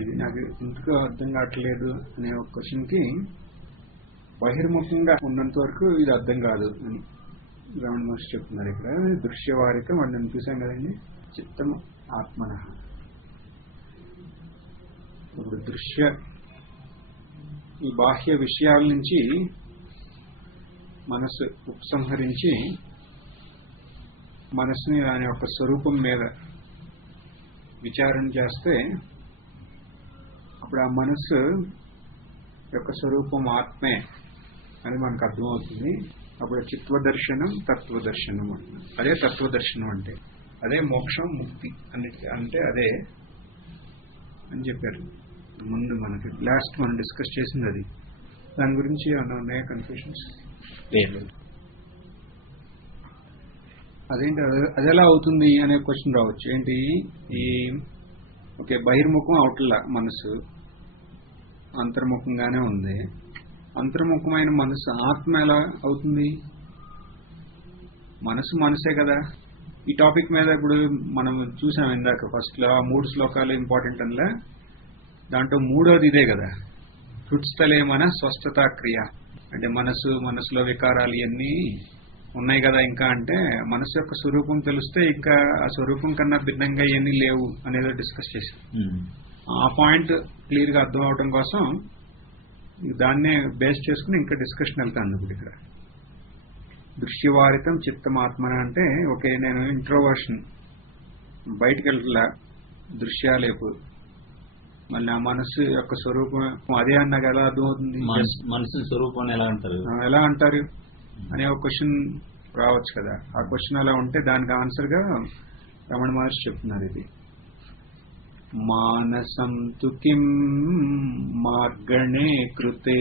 ఇది నాకు ఎందుకు అర్థం కావట్లేదు అనే ఒక క్వశ్చన్కి బహిర్ముఖంగా ఉన్నంత వరకు ఇది అర్థం కాదు అని రమణ మహర్షి చెప్తున్నారు. ఇక్కడ దృశ్యవారికం వాడిని నేను చూసాం కదండి, చిత్తం ఆత్మన. ఇప్పుడు దృశ్య ఈ బాహ్య విషయాల నుంచి మనస్సు ఉపసంహరించి మనస్సుని దాని యొక్క స్వరూపం మీద విచారణ చేస్తే అప్పుడు ఆ మనస్సు యొక్క స్వరూపం ఆత్మే అని మనకు అర్థమవుతుంది. అప్పుడు చిత్వదర్శనం తత్వదర్శనం అంటున్నారు. అదే తత్వదర్శనం అంటే అదే మోక్షం ముక్తి అంటే అదే అని చెప్పారు. ముందు మనకి లాస్ట్ మనం డిస్కస్ చేసింది అది. దాని గురించి ఏమన్నా ఉన్నాయా కన్ఫ్యూషన్స్? అదేంటి అది ఎలా అవుతుంది అనే క్వశ్చన్ రావచ్చు. ఏంటి ఈ ఓకే బహిర్ముఖం అవట్లా మనసు, అంతర్ముఖంగానే ఉంది. అంతర్ముఖమైన మనసు ఆత్మ ఎలా అవుతుంది? మనసు మనసే కదా. ఈ టాపిక్ మీద ఇప్పుడు మనం చూసాం ఇందాక ఫస్ట్ లో 3 శ్లోకాలు ఇంపార్టెంట్ అనిలే, దాంట్లో 3వది ఇదే కదా, హృత్స్థలే మన స్వస్థతా క్రియ అంటే మనసులో వికారాలు ఇవన్నీ ఉన్నాయి కదా. ఇంకా అంటే మనసు యొక్క స్వరూపం తెలిస్తే ఇంకా ఆ స్వరూపం కన్నా భిన్నంగా ఇవన్నీ లేవు అనేది డిస్కస్ చేశాం. ఆ పాయింట్ క్లియర్ గా అర్థం అవడం కోసం దాన్నే బేస్ చేసుకుని ఇంకా డిస్కషన్ వెళ్తాను. ఇప్పుడు ఇక్కడ దృశ్యవారితం చిత్తమాత్మన అంటే ఓకే నేను ఇంట్రోవర్షన్ బయటకు వెళ్ళట్లా, దృశ్యాలేపు మళ్ళీ ఆ మనస్సు యొక్క స్వరూపం అదే అన్నాక ఎలా అర్థమవుతుంది? మనసు స్వరూపం ఎలా అంటారు అనే ఒక క్వశ్చన్ రావచ్చు కదా. ఆ క్వశ్చన్ అలా ఉంటే దానికి ఆన్సర్ గా రమణ మహర్షి చెప్తున్నారు. ఇది మానసం తు కిం మార్గణే కృతే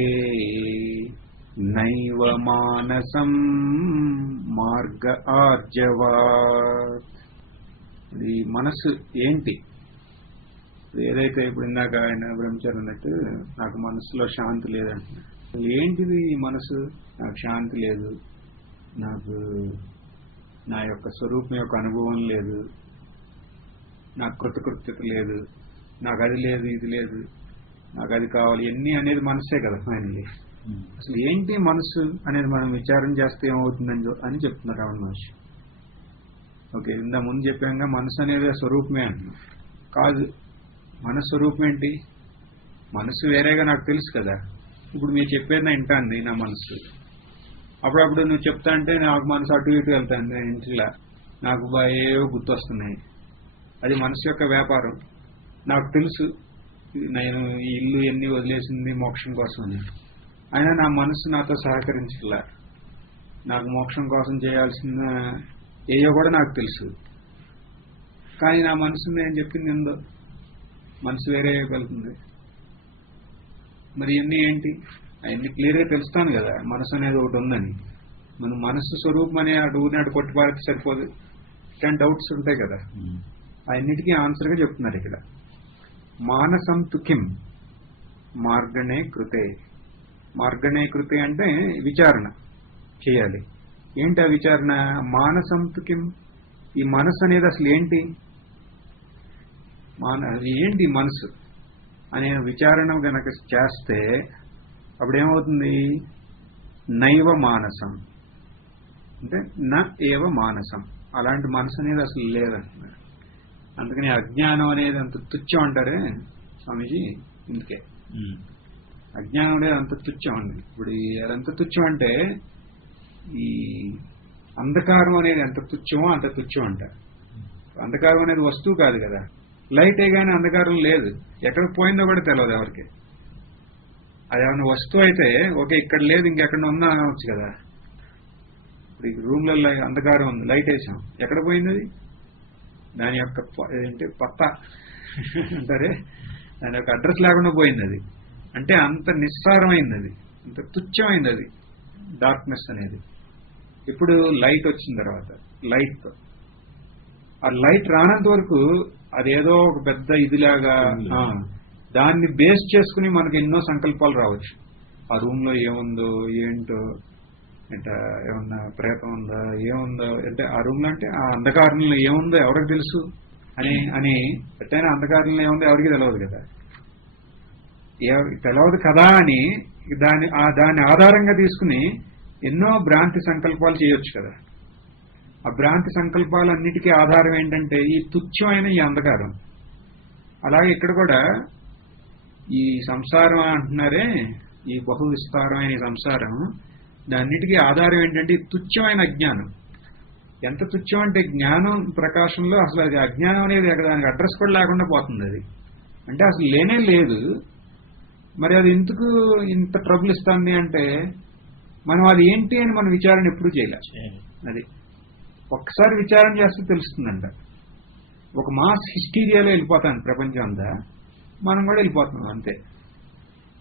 నైవ మానసం మార్గ ఆర్జవాత్. ఈ మనసు ఏంటి? ఏదైతే ఇప్పుడు ఇందాక ఆయన బ్రహ్మచారి అన్నట్టు నాకు మనసులో శాంతి లేదంటున్నా. ఏంటిది ఈ మనసు? నాకు శాంతి లేదు, నాకు నా యొక్క స్వరూపం యొక్క అనుభవం లేదు, నాకు కృతకృత్యత లేదు, నాకు అది లేదు ఇది లేదు, నాకు అది కావాలి ఎన్ని అనేది మనసే కదా ఫైనల్లీ. అసలు ఏంటి మనసు అనేది మనం విచారం చేస్తే ఏమవుతుందని అని చెప్తున్నారు రమణ మహర్షి. ఓకే ఇందా ముందు చెప్పాక మనసు అనేది స్వరూపమే అంటున్నాం. కాదు, మన స్వరూపం ఏంటి? మనసు వేరేగా నాకు తెలుసు కదా. ఇప్పుడు మీరు చెప్పేది నా ఇంటాంది నా మనసు. అప్పుడప్పుడు నువ్వు చెప్తా అంటే నాకు మనసు అటు ఇటు వెళ్తాను, నేను ఇంటిలా నాకు ఏవో గుర్తొస్తున్నాయి. అది మనసు యొక్క వ్యాపారం. నాకు తెలుసు నేను ఈ ఇల్లు ఎన్ని వదిలేసింది మోక్షం కోసం అని, అయినా నా మనసు నాతో సహకరించట్లా. నాకు మోక్షం కోసం చేయాల్సిన ఏయో కూడా నాకు తెలుసు, కానీ నా మనసు నేను చెప్పింది ఏందో మనసు వేరే వెళ్తుంది. మరి ఇవన్నీ ఏంటి? అవన్నీ క్లియర్గా తెలుస్తాను కదా మనసు అనేది ఒకటి ఉందని. మనం మనసు స్వరూపం అనే అటు ఊరినాడు కొట్టుపాడితే సరిపోదు, ఇట్లాంటి డౌట్స్ ఉంటాయి కదా. అన్నిటికీ ఆన్సర్ గా చెప్తున్నారు ఇక్కడ. మానసం తు కిం మార్గణే కృతే. మార్గణే కృతే అంటే విచారణ చేయాలి. ఏంటి ఆ విచారణ? మానసం తు కిం, ఈ మనసు అనేది అసలు ఏంటి? ఏంటి మనసు అనే విచారణ గనక చేస్తే అప్పుడేమవుతుంది? నైవ మానసం అంటే న ఏవ మానసం, అలాంటి మనసు అనేది అసలు లేదంటున్నారు. అందుకని అజ్ఞానం అనేది అంత తుచ్చం అంటారే స్వామీజీ. ఇందుకే అజ్ఞానం అనేది అంత తుచ్చం అండి. ఇప్పుడు ఎంత తుచ్చం అంటే ఈ అంధకారం అనేది ఎంత తుచ్చమో అంత తుచ్చం అంటారు. అంధకారం అనేది వస్తువు కాదు కదా, లైటే గానీ అంధకారం లేదు. ఎక్కడికి పోయిందో కూడా తెలియదు ఎవరికి. అది ఏమన్నా వస్తువు అయితే ఓకే ఇక్కడ లేదు ఇంకెక్కడ ఉందా అనవచ్చు కదా. ఇప్పుడు ఈ రూమ్లలో అంధకారం ఉంది, లైట్ వేసాం, ఎక్కడ పోయింది అది? దాని యొక్క ఏంటి పత్తా అంటారే, దాని యొక్క అడ్రస్ లేకుండా పోయింది అది. అంటే అంత నిస్సారమైంది అది, అంత తుచ్చమైంది అది డార్క్నెస్ అనేది. ఇప్పుడు లైట్ వచ్చిన తర్వాత లైట్ ఆ లైట్ రానంత వరకు అదేదో ఒక పెద్ద ఇదిలాగా దాన్ని బేస్ చేసుకుని మనకి ఎన్నో సంకల్పాలు రావచ్చు. ఆ రూమ్ లో ఏముందో ఏంటో, అంటే ఏమన్నా ప్రేతం ఉందా ఏముందో, అంటే ఆ రూమ్ లో అంటే ఆ అంధకారంలో ఏముందో ఎవరికి తెలుసు అని ఎట్టయినా అంధకారంలో ఏముందో ఎవరికి తెలియదు కదా. తెలవదు కదా అని దాని ఆధారంగా తీసుకుని ఎన్నో భ్రాంతి సంకల్పాలు చేయొచ్చు కదా. ఆ భ్రాంతి సంకల్పాలన్నిటికీ ఆధారం ఏంటంటే ఈ తుచ్చమైన ఈ అంధకారం. అలాగే ఇక్కడ కూడా ఈ సంసారం అంటున్నారే, ఈ బహు విస్తారమైన ఈ సంసారం, దాన్నిటికీ ఆధారం ఏంటంటే ఈ తుచ్చమైన అజ్ఞానం. ఎంత తుచ్చం అంటే జ్ఞానం ప్రకాశంలో అసలు అది అజ్ఞానం అనేది దానికి అడ్రస్ కూడా లేకుండా పోతుంది. అది అంటే అసలు లేనే లేదు. మరి అది ఎందుకు ఇంత ట్రబుల్ ఇస్తుంది అంటే మనం అది ఏంటి అని మనం విచారణ ఎప్పుడు చేయలే. అది ఒక్కసారి విచారణ చేస్తే తెలుస్తుందంట. ఒక మాస్ హిస్టీరియాలో వెళ్ళిపోతాను ప్రపంచం అంతా, మనం కూడా వెళ్ళిపోతున్నాం అంతే.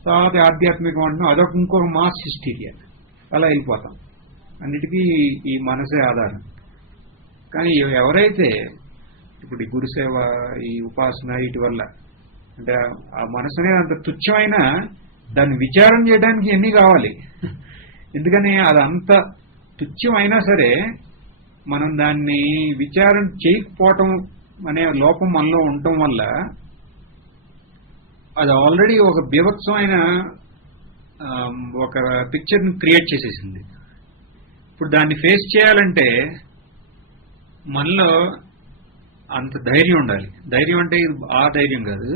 తర్వాత ఆధ్యాత్మికం అంటున్నాం, అదొక ఇంకొక మాస్ హిస్టీరియా, అలా వెళ్ళిపోతాం. అన్నిటికీ ఈ మనసే ఆధారం. కానీ ఎవరైతే ఇప్పుడు ఈ గురుసేవ, ఈ ఉపాసన, వీటి వల్ల అంటే ఆ మనసు అనేది అంత తుచ్చమైనా దాన్ని విచారణ చేయడానికి ఎన్ని కావాలి. ఎందుకని అది అంత తుచ్చమైనా సరే మనం దాన్ని విచారణ చేయకపోవటం అనే లోపం మనలో ఉండటం వల్ల అది ఆల్రెడీ ఒక బీభత్సమైన ఒక పిక్చర్ని క్రియేట్ చేసేసింది. ఇప్పుడు దాన్ని ఫేస్ చేయాలంటే మనలో అంత ధైర్యం ఉండాలి. ధైర్యం అంటే ఇది ఆ ధైర్యం కాదు.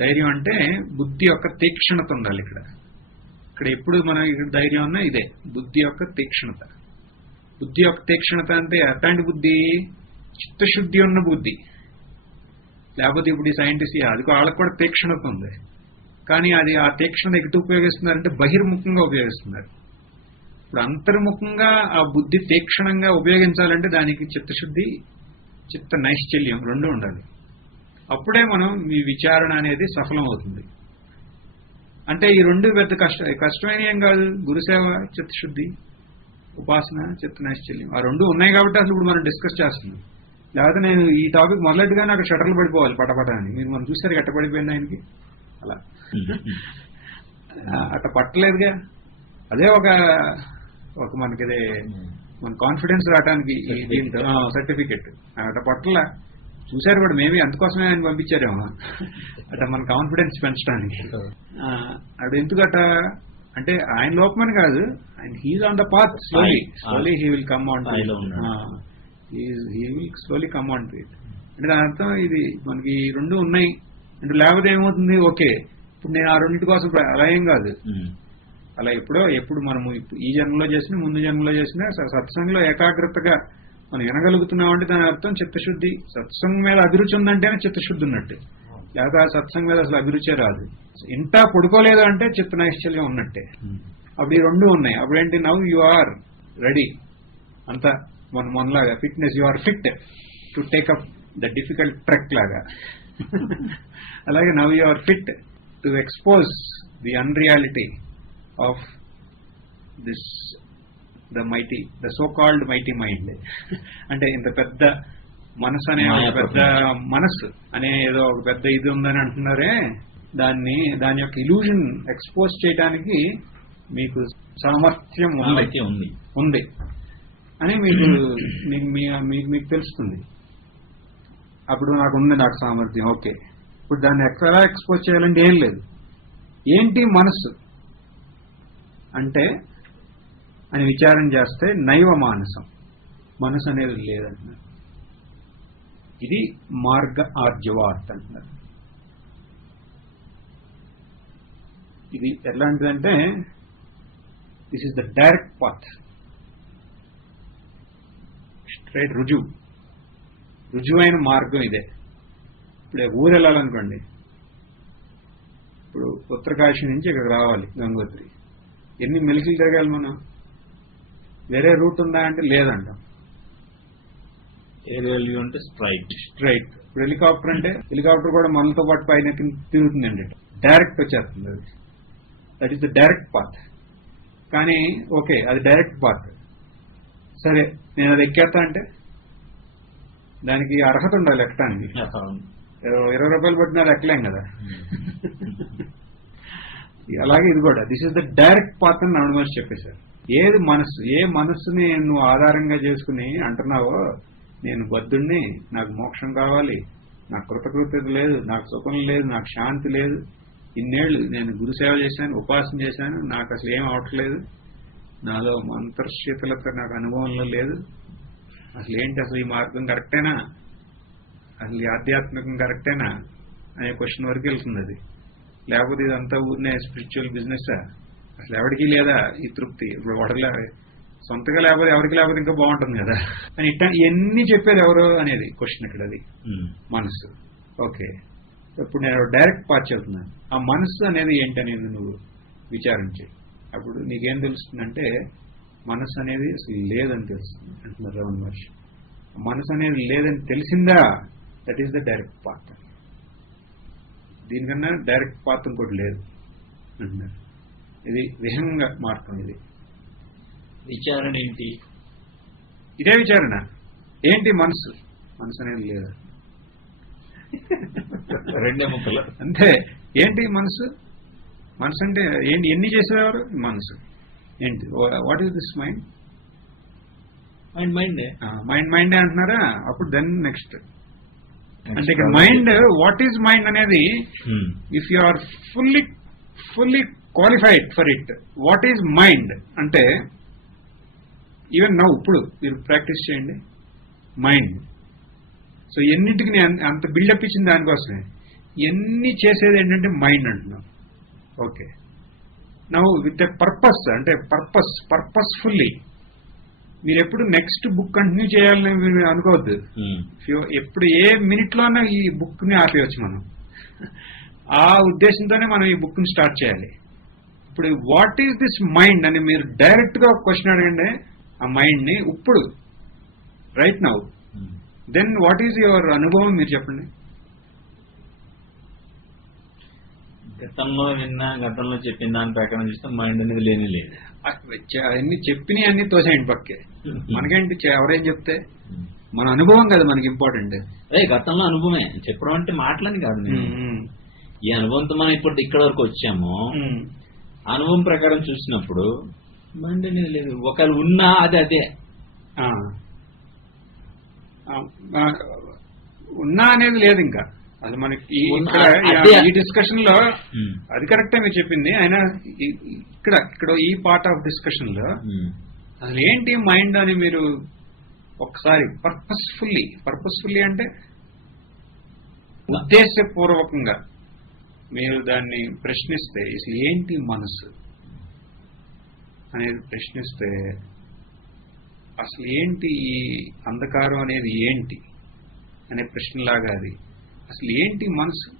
ధైర్యం అంటే బుద్ధి యొక్క తీక్షణత ఉండాలి. ఇక్కడ ఎప్పుడు మనం ఇక్కడ ధైర్యం ఉన్నా ఇదే బుద్ధి యొక్క తీక్షణత. బుద్ధి యొక్క తీక్షణత అంటే అట్లాంటి బుద్ధి, చిత్తశుద్ధి ఉన్న బుద్ధి. లేకపోతే ఇప్పుడు ఈ సైంటిస్ట్ అది వాళ్ళకు కూడా తీక్షణత ఉంది, కానీ అది ఆ తీక్షణత ఎటు ఉపయోగిస్తున్నారంటే బహిర్ముఖంగా ఉపయోగిస్తున్నారు. ఇప్పుడు అంతర్ముఖంగా ఆ బుద్ధి తీక్షణంగా ఉపయోగించాలంటే దానికి చిత్తశుద్ధి, చిత్త నైశ్చల్యం రెండు ఉండాలి. అప్పుడే మనం ఈ విచారణ అనేది సఫలం అవుతుంది. అంటే ఈ రెండు పెద్ద కష్టమైన ఏం కాదు. గురుసేవ చిత్తశుద్ధి, ఉపాసన చిత్త నైశ్చల్యం, ఆ రెండు ఉన్నాయి కాబట్టి అసలు ఇప్పుడు మనం డిస్కస్ చేస్తున్నాం. లేకపోతే నేను ఈ టాపిక్ మొదలెట్టుగా నాకు షటర్లు పడిపోవాలి పటపట అని. మీరు మనం చూసారు ఎట్ట పడిపోయింది ఆయనకి, అలా అట్ట పట్టలేదుగా. అదే ఒక మనకిదే మన కాన్ఫిడెన్స్ రావడానికి దీంతో సర్టిఫికెట్ అట్ట పట్టల చూశారు కూడా. మేబీ అందుకోసమే ఆయన పంపించారేమో అట్ట మన కాన్ఫిడెన్స్ పెంచడానికి. అది ఎందుకట అంటే ఆయన లోపమని కాదు, ఆయన he's on the path. Slowly he will come on to slowly come on to it. అంటే దాని అర్థం ఇది మనకి రెండు ఉన్నాయి అంటే. లేకపోతే ఏమవుతుంది, ఓకే ఇప్పుడు నేను ఆ రెండింటి కోసం అలా ఏం కాదు. అలా ఎప్పుడు మనము ఈ జన్మలో చేసిన ముందు జన్మలో చేసిన సత్సంగంలో ఏకాగ్రతగా మనం వినగలుగుతున్నామంటే దాని అర్థం చిత్తశుద్ధి. సత్సంగం మీద అభిరుచి ఉందంటేనే చిత్తశుద్ధి ఉన్నట్టే. లేకపోతే ఆ సత్సంగం మీద అసలు అభిరుచే రాదు. ఇంత పడుకోలేదు అంటే చిత్త నైశ్చల్యం ఉన్నట్టే. అప్పుడు ఈ రెండు ఉన్నాయి. అప్పుడేంటి, నవ్ యు ఆర్ రెడీ. అంతా మనలాగా fitness, you are fit to take up the difficult trek లాగా. అలాగే now you are fit to expose the unreality of this the so called mighty mind. అంటే ఇంత పెద్ద మనసు అనే పెద్ద మనసు అనే ఏదో ఒక పెద్ద ఇది ఉందని అంటున్నారే, దాని యొక్క ఇల్యూజన్ ఎక్స్పోజ్ చేయడానికి మీకు సామర్థ్యం ఉంది అని మీకు తెలుస్తుంది. అప్పుడు నాకు సామర్థ్యం. ఓకే, ఇప్పుడు దాన్ని ఎక్కడ ఎక్స్పోజ్ చేయాలంటే ఏం లేదు. ఏంటి మనసు అంటే అని విచారం చేస్తే నైవ మానసం, మనసు అనేది లేదంటున్నారు. ఇది మార్గ ఆర్జవాత్ అంటున్నారు. ఇది ఎలాంటిదంటే this is the direct path, straight రుజువైన మార్గం ఇదే. ఇప్పుడు ఊరు వెళ్ళాలనుకోండి, ఇప్పుడు ఉత్తరకాశీ నుంచి ఇక్కడ రావాలి గంగోత్రి, ఎన్ని మెలికలు తిరగాలి మనం? వేరే రూట్ ఉందా అంటే లేదంటాం. అంటే స్ట్రైట్. ఇప్పుడు హెలికాప్టర్ అంటే హెలికాప్టర్ కూడా మనతో పాటు పైన తిరుగుతుందండి, డైరెక్ట్ వచ్చేస్తుంది. అది that is the direct path. కానీ ఓకే, అది డైరెక్ట్ పాత్, సరే నేను అది ఎక్కేస్తా అంటే దానికి అర్హత ఉండాలి ఎక్కడానికి. 20 రూపాయలు పెట్టినా ఎక్కలేం కదా. అలాగే ఇది కూడా this is the direct path అని నడుమని చెప్పేశారు. ఏ మనస్సుని నువ్వు ఆధారంగా చేసుకుని అంటున్నావో, నేను బద్ధుణ్ణి, నాకు మోక్షం కావాలి, నాకు కృతకృత్యత లేదు, నాకు సుఖం లేదు, నాకు శాంతి లేదు, ఇన్నేళ్లు నేను గురుసేవ చేశాను, ఉపాసన చేశాను, నాకు అసలు ఏం అవట్లేదు, నాలో మంత్రశీతలత నాకు అనుభవంలో లేదు, అసలు ఏంటి అసలు ఈ మార్గం కరెక్టేనా, అసలు ఈ ఆధ్యాత్మికం కరెక్టేనా అనే క్వశ్చన్ వరకు వెళ్తుంది అది. లేకపోతే ఇదంతా ఊరినే స్పిరిచువల్ బిజినెస్ అసలు ఎవరికి లేదా ఈ తృప్తి, ఇప్పుడు వాటిలో సొంతగా లేకపోతే ఎవరికి లేకపోతే ఇంకా బాగుంటుంది కదా అని ఇవన్నీ చెప్పేది ఎవరు అనేది క్వశ్చన్ ఇక్కడ. అది మనసు. ఓకే, ఇప్పుడు నేను డైరెక్ట్ పార్ట్ చెప్తున్నాను. ఆ మనసు అనేది ఏంటి అనేది నువ్వు విచారించి అప్పుడు నీకేం తెలుస్తుందంటే మనసు అనేది అసలు లేదని తెలుస్తుంది అంటున్నారు రమణ మహర్షి. మనసు అనేది లేదని తెలిసిందా, that is the direct path. దీనికన్నా డైరెక్ట్ పాత్ ఇంకోటి లేదు అంటున్నారు. ఇది విహంగ మార్గం. ఇది విచారణ ఏంటి? ఇదే విచారణ. ఏంటి మనసు? మనసు అనేది లేదా, రెండే ముక్కలు అంతే. ఏంటి మనసు? మనసు అంటే ఏంటి? ఎన్ని చేసేవారు మనసు ఏంటి? What is this mind? మైండే అంటున్నారా? అప్పుడు దెన్ నెక్స్ట్ అంటే ఇక్కడ మైండ్, వాట్ ఈజ్ మైండ్ అనేది if you are fully qualified for it, what is mind అంటే ఈవెన్ నౌ ఇప్పుడు మీరు ప్రాక్టీస్ చేయండి మైండ్. సో ఎన్నింటికి నేను అంత బిల్డప్ ఇచ్చిన దానికోసమే. ఎన్ని చేసేది ఏంటంటే మైండ్ అంటున్నాం. Okay, now with a purpose అంటే పర్పస్ఫుల్లీ మీరు ఎప్పుడు నెక్స్ట్ బుక్ కంటిన్యూ చేయాలని మీరు అనుకోవద్దు. ఎప్పుడు ఏ మినిట్ లోనే ఈ బుక్ ని ఆపేయచ్చు మనం. ఆ ఉద్దేశంతోనే మనం ఈ బుక్ ని స్టార్ట్ చేయాలి. ఇప్పుడు వాట్ ఈస్ దిస్ మైండ్ అని మీరు డైరెక్ట్ గా క్వశ్చన్ అడగండి ఆ మైండ్ ని ఇప్పుడు, right now. Then what is your అనుభవం మీరు చెప్పండి. గతంలో విన్నా, గతంలో చెప్పిన దాని ప్రకారం చూస్తే మైండ్ అనేది లేని లేదు. అన్ని చెప్పినవి అన్ని తోసేయండి పక్కే. మనకేంటి ఎవరేం చెప్తే మన అనుభవం కదా మనకి ఇంపార్టెంట్. అదే గతంలో అనుభవమే చెప్పడం అంటే మాటలని కాదు. ఈ అనుభవంతో మనం ఇప్పుడు ఇక్కడ వరకు వచ్చాము. అనుభవం ప్రకారం చూసినప్పుడు మైండ్ అనేది లేదు. ఒకవేళ ఉన్నా అది అదే ఉన్నా అనేది లేదు. ఇంకా అది మనకి ఈ డిస్కషన్ లో అది కరెక్టే మీరు చెప్పింది. అయినా ఇక్కడ ఈ పార్ట్ ఆఫ్ డిస్కషన్ లో అసలు ఏంటి మైండ్ అని మీరు ఒకసారి పర్పస్ఫుల్లీ అంటే ఉద్దేశపూర్వకంగా మీరు దాన్ని ప్రశ్నిస్తే, అసలు ఏంటి మనసు అనేది ప్రశ్నిస్తే, అసలు ఏంటి ఈ అంధకారం అనేది ఏంటి అనే ప్రశ్నలాగా అది అసలు ఏంటి మనసు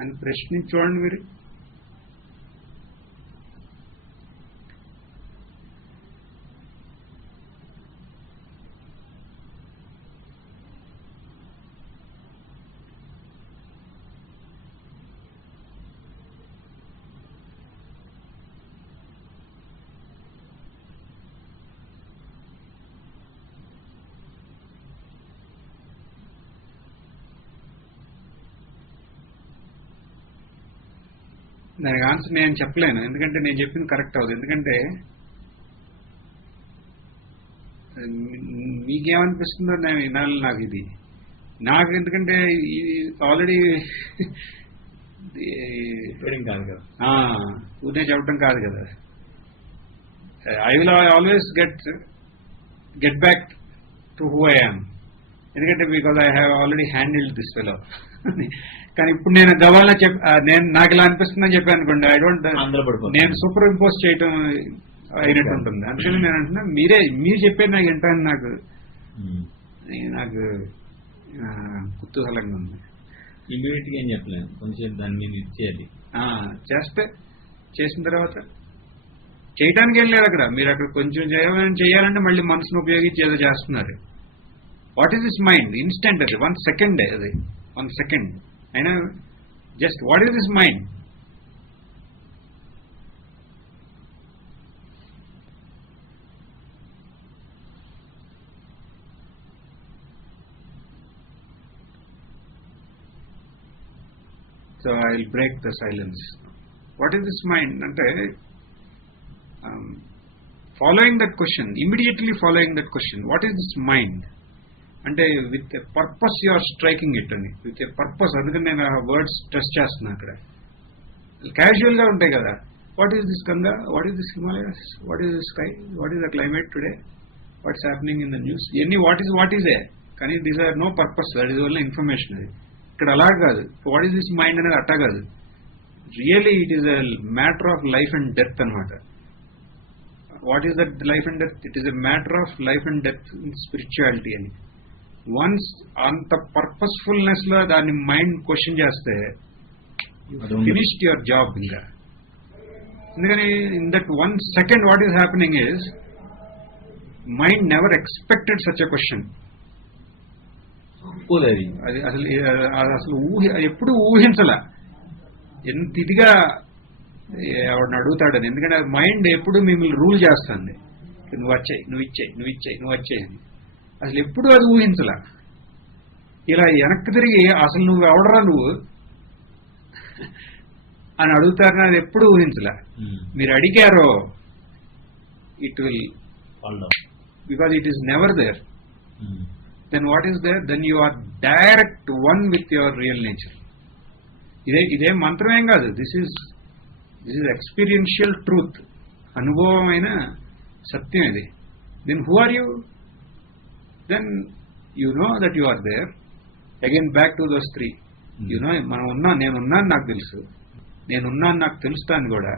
అని ప్రశ్నించి చూడండి మీరు. దానికి ఆన్సర్ నేను చెప్పలేను, ఎందుకంటే నేను చెప్పింది కరెక్ట్ అవ్వదు. ఎందుకంటే మీకేమనిపిస్తుందో నేను వినాలి. నాకు ఎందుకంటే ఆల్రెడీ కాదు కదా, ఊరికే చెప్పడం కాదు కదా. I will always get back to who I am. ఎందుకంటే because I have already handled this fellow. కానీ ఇప్పుడు నేను గవాలా నేను నాకు ఇలా అనిపిస్తుందని చెప్పాను అనుకోండి, ఐ డోంట్, నేను సూపర్ ఇంపోజ్ చేయటం అయినట్టు ఉంటుంది. అందుకని నేను అంటున్నా మీరు చెప్పేది నాకు వింటాను, నాకు కుతూహలంగా ఉంది. ఇమీడియట్ గా ఏం చెప్పలేను, కొంచెం దాని మీద ఇచ్చేయాలి. చేసిన తర్వాత చేయటానికి ఏం లేదు అక్కడ. మీరు అక్కడ కొంచెం చేయాలంటే మళ్ళీ మనసును ఉపయోగించి ఏదో చేస్తున్నారు. What is this mind? Instant అది, 1 సెకండ్ అది, 1 సెకండ్ అయినా just what is this mind? So I will break the silence. What is this mind? Ante following that question, immediately following that question, what is this mind? అంటే with a purpose you are striking it అని, with a purpose. అందుకని నేను ఆ words test చేస్తున్నా అక్కడ. Casual గా ఉంటాయి కదా, what is this Ganga, what is this Himalayas, what is the sky, what is the climate today, what's happening in the news, ఇవన్నీ వాట్ ఈస్ ఏ. కానీ these are no purpose, that is only information. అది ఇక్కడ అలా కాదు. What is this mind అనేది అట్టా కాదు. Really it is a matter of life and death అనమాట. What is that life and death? It is a matter of life and death in spirituality అని. Once అంత పర్పస్ఫుల్నెస్ లో దాన్ని mind question చేస్తే finished your job. ఇంకా ఎందుకని in that 1 second what is happening is mind never expected such a question. అది అసలు ఎప్పుడు ఊహించలా ఎంత ఇదిగా ఎవరిని అడుగుతాడని. ఎందుకంటే మైండ్ ఎప్పుడు మిమ్మల్ని రూల్ చేస్తుంది, నువ్వు వచ్చాయి, నువ్వు ఇచ్చాయి, నువ్వు ఇచ్చాయి, నువ్వు వచ్చాయి అని. అసలు ఎప్పుడు అది ఊహించలా. ఇలా వెనక్కి తిరిగి అసలు నువ్వు ఎవడరా నువ్వు అని అడుగుతారని అది ఎప్పుడు ఊహించలా. మీరు అడిగారో it will because it is never there. Then what is there? Then you are direct one with your real nature. ఇదే మంత్రమేం కాదు. దిస్ ఈజ్ ఎక్స్పీరియన్షియల్ ట్రూత్, అనుభవమైన సత్యం ఇది. Then who are you? Then you know that you are there. Again back to those 3. You know నేనున్నాను నాకు తెలుసు, నేనున్నాను నాకు తెలుస్తాను కూడా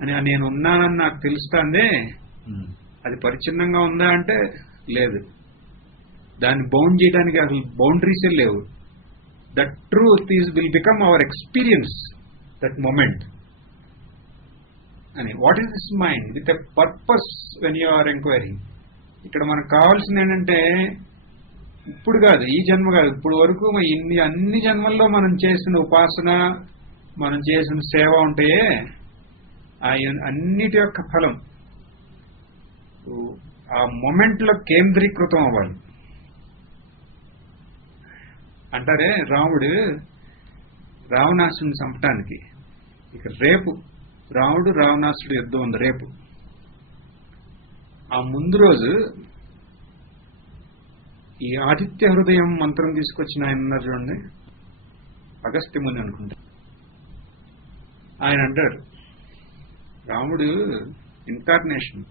అని. నేనున్నానని నాకు తెలుస్తాందే అది పరిచ్ఛిన్నంగా ఉందా అంటే లేదు. దాన్ని బౌండ్ చేయడానికి అసలు బౌండరీసే లేవు. That truth will become our experience that moment అని. What is this mind with a purpose when you are enquiring. ఇక్కడ మనకు కావాల్సింది ఏంటంటే ఇప్పుడు కాదు, ఈ జన్మ కాదు, ఇప్పుడు వరకు అన్ని జన్మల్లో మనం చేసిన ఉపాసన, మనం చేసిన సేవ ఉంటాయే అన్నిటి యొక్క ఫలం ఆ మొమెంట్ లో కేంద్రీకృతం అవ్వాలి. అంటారే రాముడు రావణాసుడిని చంపటానికి ఇక రేపు రాముడు రావణాసుడు యుద్ధం ఉంది రేపు. ఆ ముందు రోజు ఈ ఆదిత్య హృదయం మంత్రం తీసుకొచ్చిన ఆయన ఉన్నారు చూడండి, అగస్త్యముని అనుకుంటా. ఆయన అంటారు రాముడు ఇన్కార్నేషన్,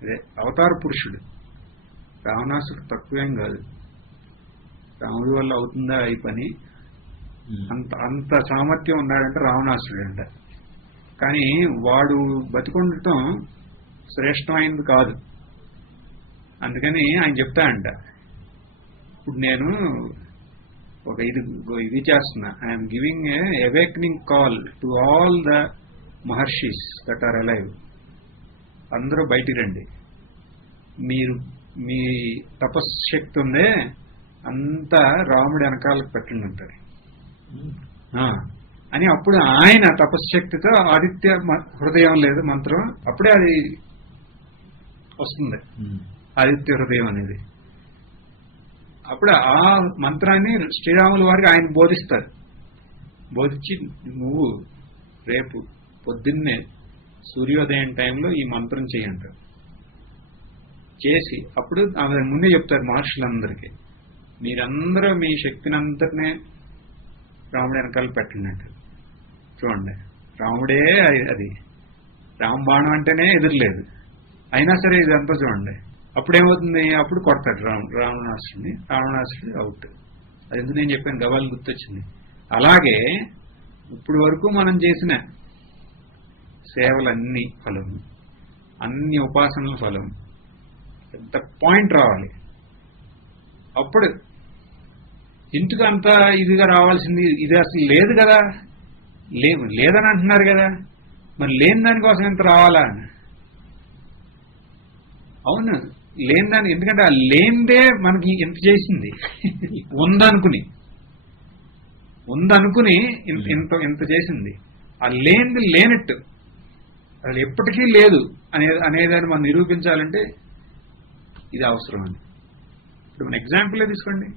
అదే అవతార పురుషుడు. రావణాసుడు తక్కువేం కాదు. రాముడి వల్ల అవుతుందా ఈ పని? అంత సామర్థ్యం ఉన్నాడంటే రావణాసుడు అంట. కానీ వాడు బతికొండటం శ్రేష్టమైనది కాదు. అందుకని ఆయన చెప్తాడంట, ఇప్పుడు నేను ఒక ఇది చేస్తున్నా, I'm giving a awakening call to all the maharshis that are alive. అందరూ బయటికి రండి, మీరు మీ తపశ్శక్తి ఉందే అంతా రాముడి వెనకాలకు పెట్టండి అంటారు అని. అప్పుడు ఆయన తపశ్శక్తితో ఆదిత్య హృదయం లేదు మంత్రం, అప్పుడే అది వస్తుంది ఆదిత్య హృదయం అనేది. అప్పుడు ఆ మంత్రాన్ని శ్రీరాముల వారికి ఆయన బోధిస్తారు. బోధించి నువ్వు రేపు పొద్దున్నే సూర్యోదయం టైంలో ఈ మంత్రం చేయంటారు. చేసి అప్పుడు ఆమె ముందే చెప్తారు మహర్షులందరికీ, మీరందరూ మీ శక్తిని అంతటినే రాముడి వెనకాల పెట్టండి. చూడండి, రాముడే అది, రామబాణం అంటేనే ఎదురులేదు, అయినా సరే ఇదంతా చూడండి. అప్పుడేమవుతుంది? అప్పుడు కొడతాడు రావణాసుడిని. రావణాసుడు అవుట్. అది ఎందుకు నేను చెప్పాను, గవాలు గుర్తొచ్చింది. అలాగే ఇప్పుడు వరకు మనం చేసిన సేవలన్నీ ఫలం, అన్ని ఉపాసనల ఫలం. పెద్ద పాయింట్ రావాలి. అప్పుడు ఇంటికి అంత ఇదిగా రావాల్సింది ఇది అసలు లేదు కదా, లేదని అంటున్నారు కదా, మరి లేని దానికోసం ఎంత రావాలా? అవును, లేని దాని, ఎందుకంటే ఆ లేనిదే మనకి ఎంత చేసింది. ఉందనుకుని ఎంత చేసింది. ఆ లేనిది లేనట్టు, అది ఎప్పటికీ లేదు అనేదాన్ని మనం నిరూపించాలంటే ఇది అవసరం అని. ఇప్పుడు మన ఎగ్జాంపులే తీసుకోండి.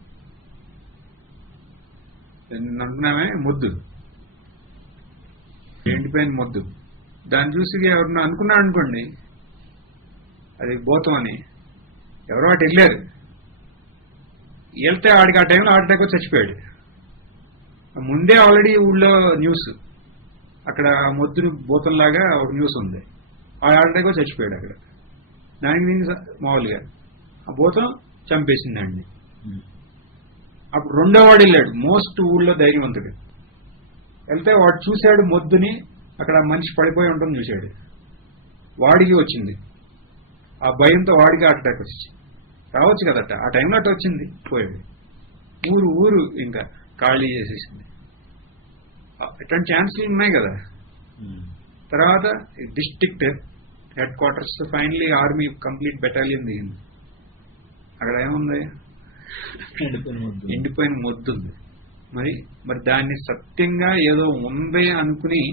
అంటున్నామే మొద్దు, ఎండిపోయిన మొద్దు. దాన్ని చూసి ఎవరన్నా అనుకున్నాడు అనుకోండి అది భూతం అని, ఎవరో అటు వెళ్ళారు, వెళ్తే ఆడికి ఆ టైంలో హార్ట్ అటాక్ చచ్చిపోయాడు. ముందే ఆల్రెడీ ఊళ్ళో న్యూస్, అక్కడ మొద్దుని బోతంలాగా ఒక న్యూస్ ఉంది, ఆ హార్ట్ అటాక్ చచ్చిపోయాడు అక్కడ. దానికి దీనికి మామూలుగా ఆ భూతం చంపేసిందండి. అప్పుడు రెండో వాడు వెళ్ళాడు, మోస్ట్ ఊళ్ళో ధైర్యవంతుడు. వెళ్తే వాడు చూశాడు మొద్దుని, అక్కడ మనిషి పడిపోయి ఉంటుంది చూశాడు. వాడికి వచ్చింది, ఆ భయంతో వాడికి హార్ట్ అటాక్ వచ్చి రావచ్చు కదట, ఆ టైంలో అట్ట వచ్చింది, పోయాడు. ఊరు ఇంకా ఖాళీ చేసేసింది. ఇట్లాంటి ఛాన్సులు ఉన్నాయి కదా. తర్వాత district head quarters finally army complete battalion దిగింది. అక్కడ ఏముంది, ఎండిపోయిన మొద్దు ఉంది. మరి దాన్ని సత్యంగా ఏదో ఉంది అనుకుని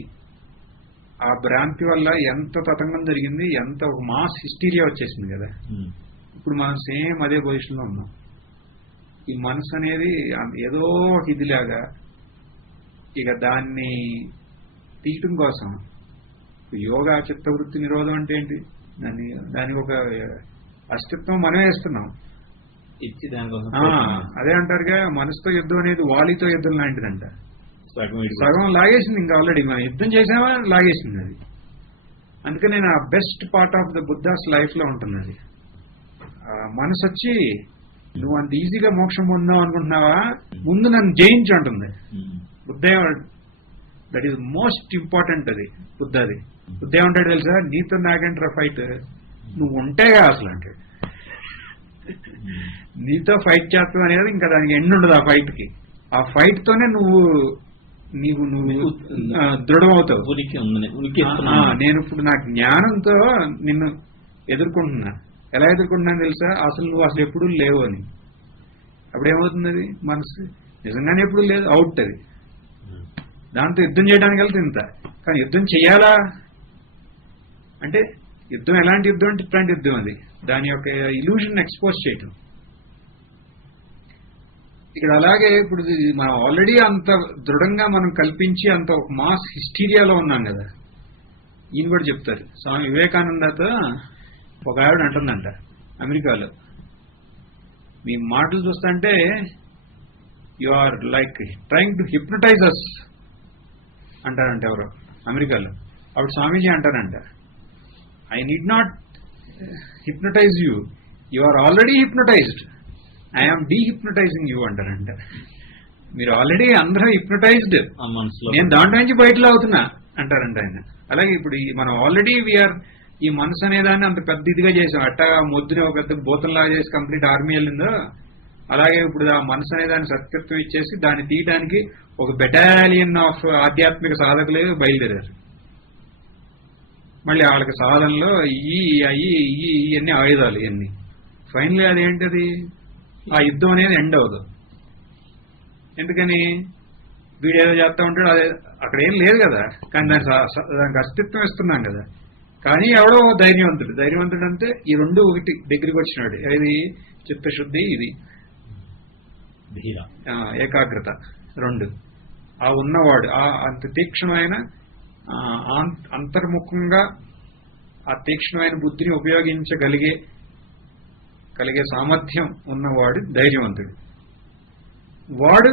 ఆ భ్రాంతి వల్ల ఎంత తతంగం జరిగింది, ఎంత ఒక మాస్ హిస్టీరియా వచ్చేసింది కదా. ఇప్పుడు మనం సేమ్ అదే పొజిషన్ లో ఉన్నాం. ఈ మనసు అనేది ఏదో ఒక ఇదిలాగా, ఇక దాన్ని తీయటం కోసం యోగా చిత్తవృత్తి నిరోధం అంటే ఏంటి, దానికి ఒక అస్తిత్వం మనమే వేస్తున్నాం ఇచ్చి దానికోసం. అదే అంటారుగా, మనసుతో యుద్ధం అనేది వాలితో యుద్ధం లాంటిదంట. సగం లాగేసింది ఇంకా ఆల్రెడీ, మనం యుద్ధం చేసామా లాగేసింది అది. అందుకని నేను ఆ best part of the Buddha's life లో ఉంటున్నది. మనసు వచ్చి నువ్వు అంత ఈజీగా మోక్షం పొందావు అనుకుంటున్నావా, ముందు నన్ను జయించు అంటుంది Buddha. That is most important అది బుద్ధది. బుద్ధ ఏమంటాడు తెలుసా, నీతో నాకంటారా ఫైట్, నువ్వు ఉంటేగా అసలు అంటాడు. నీతో ఫైట్ చేస్తావు అనేది ఇంకా దానికి ఎండ్ ఉండదు ఆ ఫైట్ కి. ఆ ఫైట్ తోనే నువ్వు దృఢమవుతావు. నేను ఇప్పుడు నా జ్ఞానంతో నిన్ను ఎదుర్కొంటున్నా. ఎలా ఎదుర్కొంటున్నాను తెలుసా, అసలు నువ్వు అసలు ఎప్పుడు లేవు అని. అప్పుడేమవుతుంది, అది మనసు నిజంగానే ఎప్పుడు లేదు, అవుట్ అది. దాంతో యుద్ధం చేయడానికి వెళ్తే ఇంత, కానీ యుద్ధం చెయ్యాలా అంటే, యుద్ధం ఎలాంటి యుద్ధం అంటే ఇట్లాంటి యుద్ధం అది. దాని యొక్క ఇల్యూషన్ ఎక్స్పోజ్ చేయటం. ఇక్కడ అలాగే ఇప్పుడు మనం ఆల్రెడీ అంత దృఢంగా మనం కల్పించి అంత ఒక మాస్ హిస్టీరియాలో ఉన్నాం కదా. ఈయన కూడా చెప్తారు, స్వామి వివేకానందతో ఒక ఆవిడ అంటుందంట అమెరికాలో, మీ మాటలు చూస్తుంటే you are like trying to hypnotize us అంటారంట ఎవరో అమెరికాలో. అప్పుడు స్వామీజీ అంటారంట, I need not hypnotize you, you are already hypnotized, I'm dehypnotizing you అంటారంట. మీరు ఆల్రెడీ అందరూ హిప్నటైజ్డ్, నేను దాంట్లో నుంచి బయటలో అవుతున్నా అంటారంట ఆయన. అలాగే ఇప్పుడు మనం ఆల్రెడీ వీఆర్, ఈ మనసు అనేదాన్ని అంత పెద్ద ఇదిగా చేసాం, అట్టా మొద్దుని ఒక పెద్ద భూతంలాగా చేసి కంప్లీట్ ఆర్మీ వెళ్ళిందో, అలాగే ఇప్పుడు ఆ మనసు అనేదాన్ని సత్యత్వం ఇచ్చేసి దాన్ని తీయడానికి ఒక బెటాలియన్ ఆఫ్ ఆధ్యాత్మిక సాధకులే బయలుదేరారు. మళ్ళీ వాళ్ళకి సాధనలో ఇవన్నీ ఆయుధాలు, ఇవన్నీ ఫైనల్లీ అదేంటది, ఆ యుద్ధం అనేది ఎండ్ అవ్వదు. ఎందుకని, వీడేదో చేస్తా ఉంటాడు, అదే అక్కడ ఏం లేదు కదా, కానీ దానికి అస్తిత్వం ఇస్తున్నాం కదా. కానీ ఎవడో ధైర్యవంతుడు అంటే ఈ రెండు ఒకటి దగ్గరికి వచ్చినాడు. ఇది చిత్తశుద్ధి, ఇది ఏకాగ్రత, రెండు. ఆ ఉన్నవాడు ఆ అంత తీక్షణమైన అంతర్ముఖంగా ఆ తీక్షణమైన బుద్ధిని ఉపయోగించగలిగే సామర్థ్యం ఉన్నవాడు ధైర్యవంతుడు. వాడు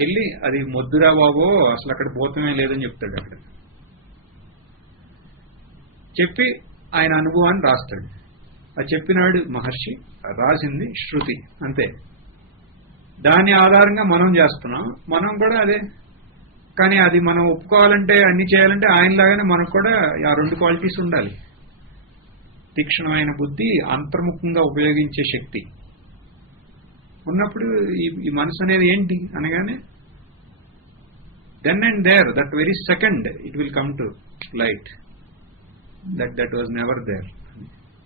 వెళ్ళి అది మొద్దురా బాబో, అసలు అక్కడ భూతమే లేదని చెప్తాడు. అక్కడ చెప్పి ఆయన అనుభవాన్ని రాస్తాడు. అది చెప్పినాడు మహర్షి, రాసింది శృతి, అంతే. దాని ఆధారంగా మనం చేస్తున్నాం, మనం కూడా అదే. కానీ అది మనం ఒప్పుకోవాలంటే, అన్ని చేయాలంటే ఆయనలాగానే మనకు కూడా ఆ రెండు క్వాలిటీస్ ఉండాలి. తీక్షణమైన బుద్ధి, అంతర్ముఖంగా ఉపయోగించే శక్తి ఉన్నప్పుడు ఈ మనసు అనేది ఏంటి అనగానే, then and there, that very second it will come to light, that was never there.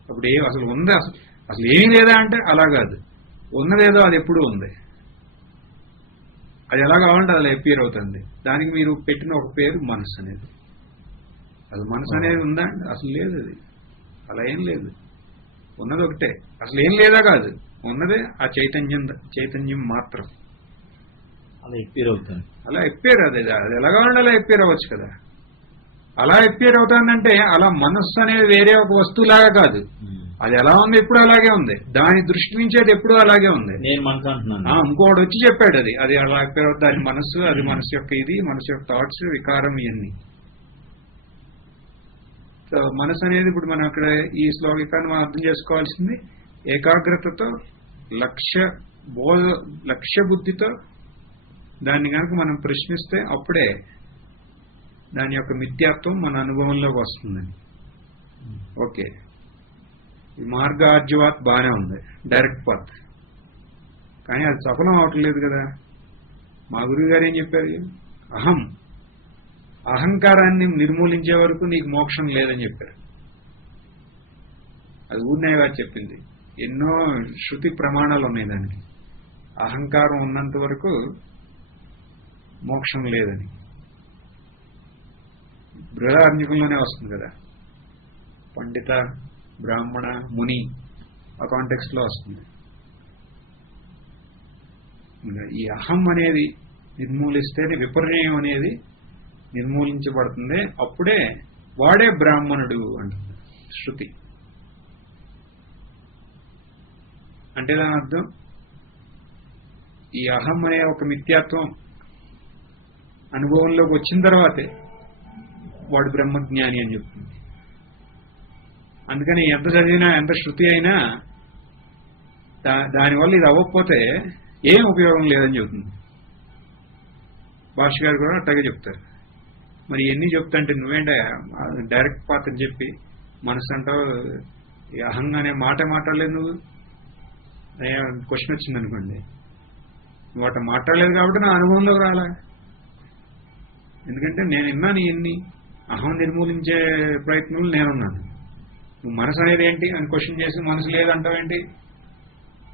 అప్పుడు అసలు ఉందా, అసలు ఏమీ లేదా అంటే అలా కాదు, ఉన్నదేదో అది ఎప్పుడూ ఉంది. అది ఎలా కావాలంటే అలా అపియర్ అవుతుంది. దానికి మీరు పెట్టిన ఒక పేరు మనసు అనేది. అసలు మనసు అనేది ఉందా అంటే అసలు లేదు, అది అలా ఏం లేదు, ఉన్నది ఒకటే. అసలు ఏం లేదా కాదు, ఉన్నదే ఆ చైతన్యం మాత్రం. అలా ఎప్పేర్ అవుతుంది, అలా ఎప్పేర్. అది ఎలా కావాలంటే అలా ఎప్పేర్ అవ్వచ్చు కదా. అలా ఎప్పేర్ అవుతుందంటే అలా మనస్సు అనేది వేరే ఒక వస్తువులాగా కాదు, అది ఎలా ఉంది ఎప్పుడు అలాగే ఉంది, దాని దృష్టి నుంచి అది ఎప్పుడు అలాగే ఉంది. నేను మనసు అంటున్నాను. ఇంకోటి వచ్చి చెప్పాడు అది అలా దాని మనసు, అది మనసు యొక్క ఇది, మనసు యొక్క థాట్స్, వికారం ఇవన్నీ. సో మనసు అనేది ఇప్పుడు మనం అక్కడ ఈ శ్లోకాన్ని మనం అర్థం చేసుకోవాల్సింది ఏకాగ్రతతో లక్ష్య బుద్ధితో దాన్ని కనుక మనం ప్రశ్నిస్తే అప్పుడే దాని యొక్క మిథ్యాత్వం మన అనుభవంలోకి వస్తుందని. ఓకే, ఈ మార్గార్జువాత్ బాగానే ఉంది, డైరెక్ట్ పాత్, కానీ అది సఫలం అవట్లేదు కదా. మా గురువు గారు ఏం చెప్పారు, అహంకారాన్ని నిర్మూలించే వరకు నీకు మోక్షం లేదని చెప్పారు. అది ఊర్నయ్య గారు చెప్పింది. ఎన్నో శృతి ప్రమాణాలు ఉన్నాయి దానికి. అహంకారం ఉన్నంత వరకు మోక్షం లేదని. బృహదారణ్యకంలోనే వస్తుంది కదా, పండిత, బ్రాహ్మణ, ముని ఆ కాంటెక్స్ట్ లో వస్తుంది. ఈ అహం అనేది నిర్మూలిస్తేనే విపర్యయం అనేది నిర్మూలించబడుతుంది. అప్పుడే వాడే బ్రాహ్మణుడు అంటుంది శృతి. అంటే దాని అర్థం ఈ అహం అనే ఒక మిథ్యాత్వం అనుభవంలోకి వచ్చిన తర్వాతే వాడు బ్రహ్మజ్ఞాని అని చెప్తుంది. అందుకని ఎంత చదివినా ఎంత శృతి అయినా దానివల్ల ఇది అవ్వకపోతే ఏం ఉపయోగం లేదని చెబుతుంది. భాష గారు కూడా అట్టగే చెప్తారు. మరి ఎన్ని చెప్తా అంటే నువ్వేంటే డైరెక్ట్ పాత్ర చెప్పి మనసు అంటావు, అహం అనే మాట మాట్లాడలేదు. నువ్వు క్వశ్చన్ వచ్చింది అనుకోండి, నువ్వు అట్లా మాట్లాడలేదు కాబట్టి నా అనుభవంలోకి రాలా. ఎందుకంటే నేను విన్నాను ఎన్ని అహం నిర్మూలించే ప్రయత్నాలు నేనున్నాను. నువ్వు మనసు అనేది ఏంటి అని క్వశ్చన్ చేసి మనసు లేదంటావేంటి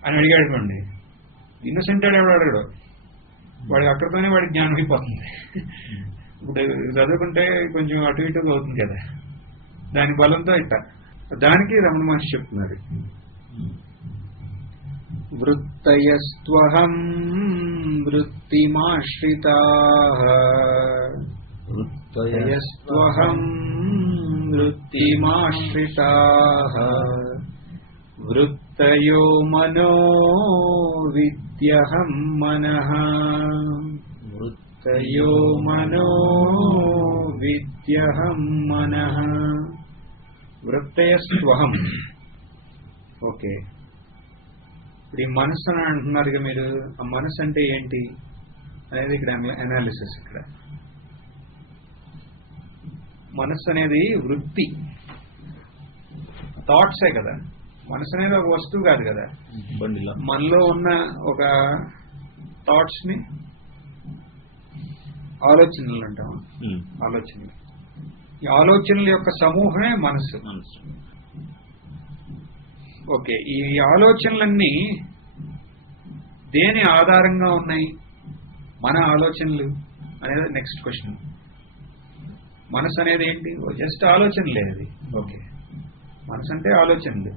అని అడిగాడుకోండి, ఇన్నోసెంట్ ఎవడు అడగడు, వాడికి అక్కడితోనే వాడికి జ్ఞానం అయిపోతుంది. ఇప్పుడు చదువుకుంటే కొంచెం అటు ఇటుగా అవుతుంది కదా, దాని బలంతో ఇట్ట. దానికి రమణ మహర్షి చెప్తున్నారు, వృత్తయస్త్వహం వృత్తిమాశ్రితాః వృత్తయస్త్వహం వృత్తిమాశ్రితాః వృత్తయో మనో విద్యహం మనః వృత్తయో మనో విద్యహం మనః వృత్తయస్త్వహం. ఓకే, ఇప్పుడు ఈ మనస్సు అని అంటున్నారు మీరు. ఆ మనస్సు అంటే ఏంటి అనేది ఇక్కడ అనాలిసిస్. ఇక్కడ మనస్సు అనేది వృత్తి, థాట్సే కదా. మనసు అనేది ఒక వస్తువు కాదు కదా. మనలో ఉన్న ఒక థాట్స్ ని ఆలోచనలు అంటాం. ఆలోచనలు, ఈ ఆలోచనల యొక్క సమూహమే మనస్సు. ఓకే, ఈ ఆలోచనలన్నీ దేని ఆధారంగా ఉన్నాయి? మన ఆలోచనలు అనేది నెక్స్ట్ క్వశ్చన్. మనసు అనేది ఏంటి? జస్ట్ ఆలోచన లేదు. ఓకే, మనసు అంటే ఆలోచనలు.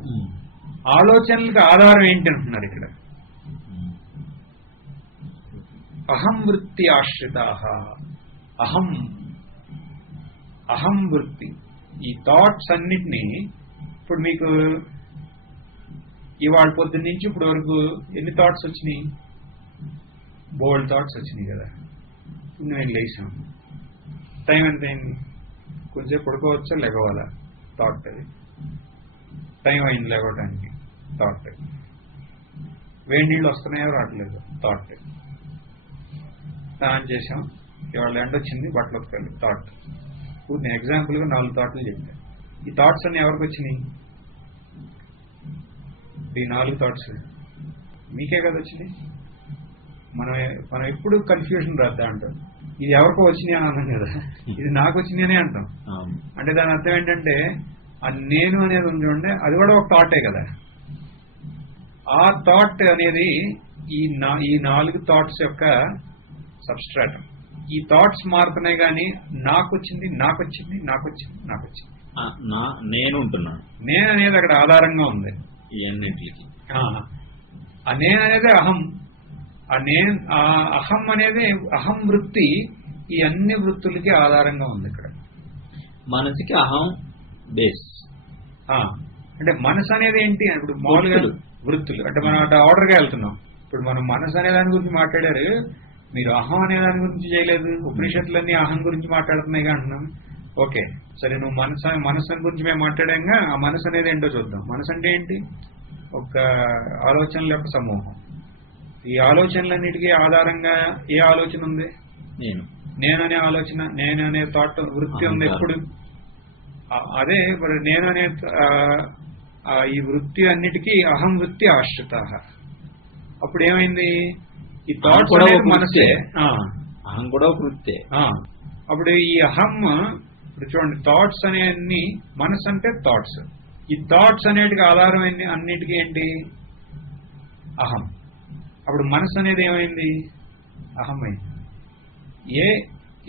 ఆలోచనలకు ఆధారం ఏంటి అంటున్నారు ఇక్కడ. అహం వృత్తి ఆశ్రితాః. అహం వృత్తి, ఈ థాట్స్ అన్నిటినీ ఇప్పుడు మీకు ఇవాళ పొద్దున్న నుంచి ఇప్పుడు వరకు ఎన్ని థాట్స్ వచ్చినాయి? బోల్డ్ థాట్స్ వచ్చినాయి కదా. నేను లేచాం, టైం ఎంత అయింది? కొంచెం పడుకోవచ్చా, లేకపోవాలా? థాట్. అది టైం అయింది లేవడానికి, థాట్. వేడి నీళ్ళు వస్తున్నాయో రావట్లేదు, థాట్. స్నానం చేసాం, ఇవాళ ఎండ వచ్చింది, బట్టలు వస్తాయి, థాట్. నేను ఎగ్జాంపుల్గా 4 థాట్లు చెప్పాను. ఈ థాట్స్ అన్ని ఎవరికి వచ్చినాయి? ఈ 4 థాట్స్ మీకే కదా వచ్చినాయి. మనం ఎప్పుడు కన్ఫ్యూజన్ రాద్దా అంటాం. ఇది ఎవరికో వచ్చినాయి అని అన్నాం కదా, ఇది నాకు వచ్చినాయనే అంటాం. అంటే దాని అర్థం ఏంటంటే ఆ నేను అనేది ఉంది చూడండి, అది కూడా ఒక థాటే కదా. ఆ థాట్ అనేది ఈ 4 థాట్స్ యొక్క సబ్స్ట్రాటం. ఈ థాట్స్ మారుతున్నాయి కానీ నాకు వచ్చింది నేను ఉంటున్నాను. నేను అనేది అక్కడ ఆధారంగా ఉంది ఇవన్నిటికి. ఆ నేను అనేది అహం. ఆ అహం అనేది అహం వృత్తి ఈ అన్ని వృత్తులకి ఆధారంగా ఉంది ఇక్కడ. మనసుకి అహం బేస్. అంటే మనసు అనేది ఏంటి? ఇప్పుడు మామూలుగా వృత్తులు అంటే మనం అట్లా ఆర్డర్గా వెళ్తున్నాం. ఇప్పుడు మనం మనసు అనే దాని గురించి మాట్లాడారు, మీరు అహం అనే దాని గురించి చేయలేదు. ఉపనిషత్తులన్నీ అహం గురించి మాట్లాడుతున్నాయి అంటున్నాం. ఓకే సరే, నువ్వు మనసు గురించి మేము మాట్లాడాక ఆ మనసు అనేది ఏంటో చూద్దాం. మనసు అంటే ఏంటి? ఒక ఆలోచనల యొక్క సమూహం. ఈ ఆలోచనలన్నిటికీ ఆధారంగా ఏ ఆలోచన ఉంది? నేను అనే ఆలోచన, నేను అనే థాట్ వృత్తి ఉంది ఎప్పుడు. అదే మరి నేను అనే ఈ వృత్తి అన్నిటికీ అహం వృత్తి ఆశ్రిత. అప్పుడు ఏమైంది? ఈ థాట్స్ అనేది మనసే, అహం కూడా ఒక వృత్తే. అప్పుడు ఈ అహం, ఇప్పుడు చూడండి, థాట్స్ అనే మనసు అంటే థాట్స్. ఈ థాట్స్ అనేటికి ఆధారం అన్నిటికీ ఏంటి? అహం. అప్పుడు మనసు అనేది ఏమైంది? అహం అయింది. A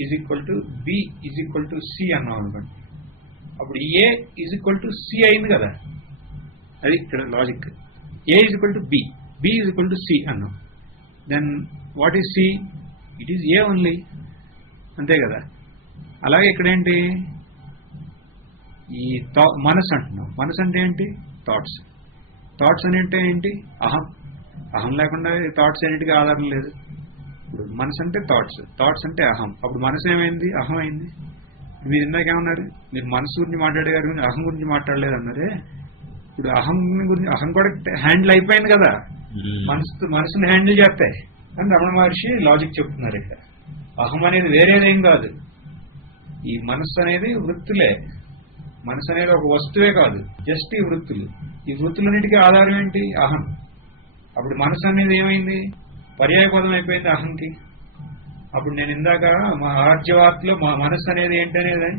is equal to B is equal to C అన్నాం అనుకోండి, అప్పుడు A is equal to C అయింది కదా. అది ఇక్కడ logic. A is equal to B, B is equal to C అన్నాం. Then what is C? It is A only, అంతే కదా. అలాగే ఇక్కడేంటి? ఈ మనసు అంటున్నాం. మనసు అంటే ఏంటి? థాట్స్. థాట్స్ అంటే ఏంటి? అహం. అహం లేకుండా థాట్స్ అన్నిటికీ ఆధారం లేదు. ఇప్పుడు మనసు అంటే థాట్స్, థాట్స్ అంటే అహం. అప్పుడు మనసు ఏమైంది? అహం అయింది. మీరు ఇందాకేమన్నారు? మీరు మనసు గురించి మాట్లాడేగారు, అహం గురించి మాట్లాడలేదు అన్నారే. ఇప్పుడు అహం గురించి, అహం కూడా హ్యాండిల్ అయిపోయింది కదా. మనసుని హ్యాండిల్ చేస్తాయి అని రమణ మహర్షి లాజిక్ చెప్తున్నారు ఇక్కడ. అహం అనేది వేరేదేం కాదు. ఈ మనస్సు అనేది వృత్తులే. మనసు అనేది ఒక వస్తువే కాదు, జస్ట్ ఈ వృత్తులు. ఈ వృత్తులన్నిటికీ ఆధారం ఏంటి? అహం. అప్పుడు మనసు అనేది ఏమైంది? పర్యాయపదం అయిపోయింది అహంకి. అప్పుడు నేను ఇందాక మా ఆర్జవార్తలో మా మనసు అనేది ఏంటనేది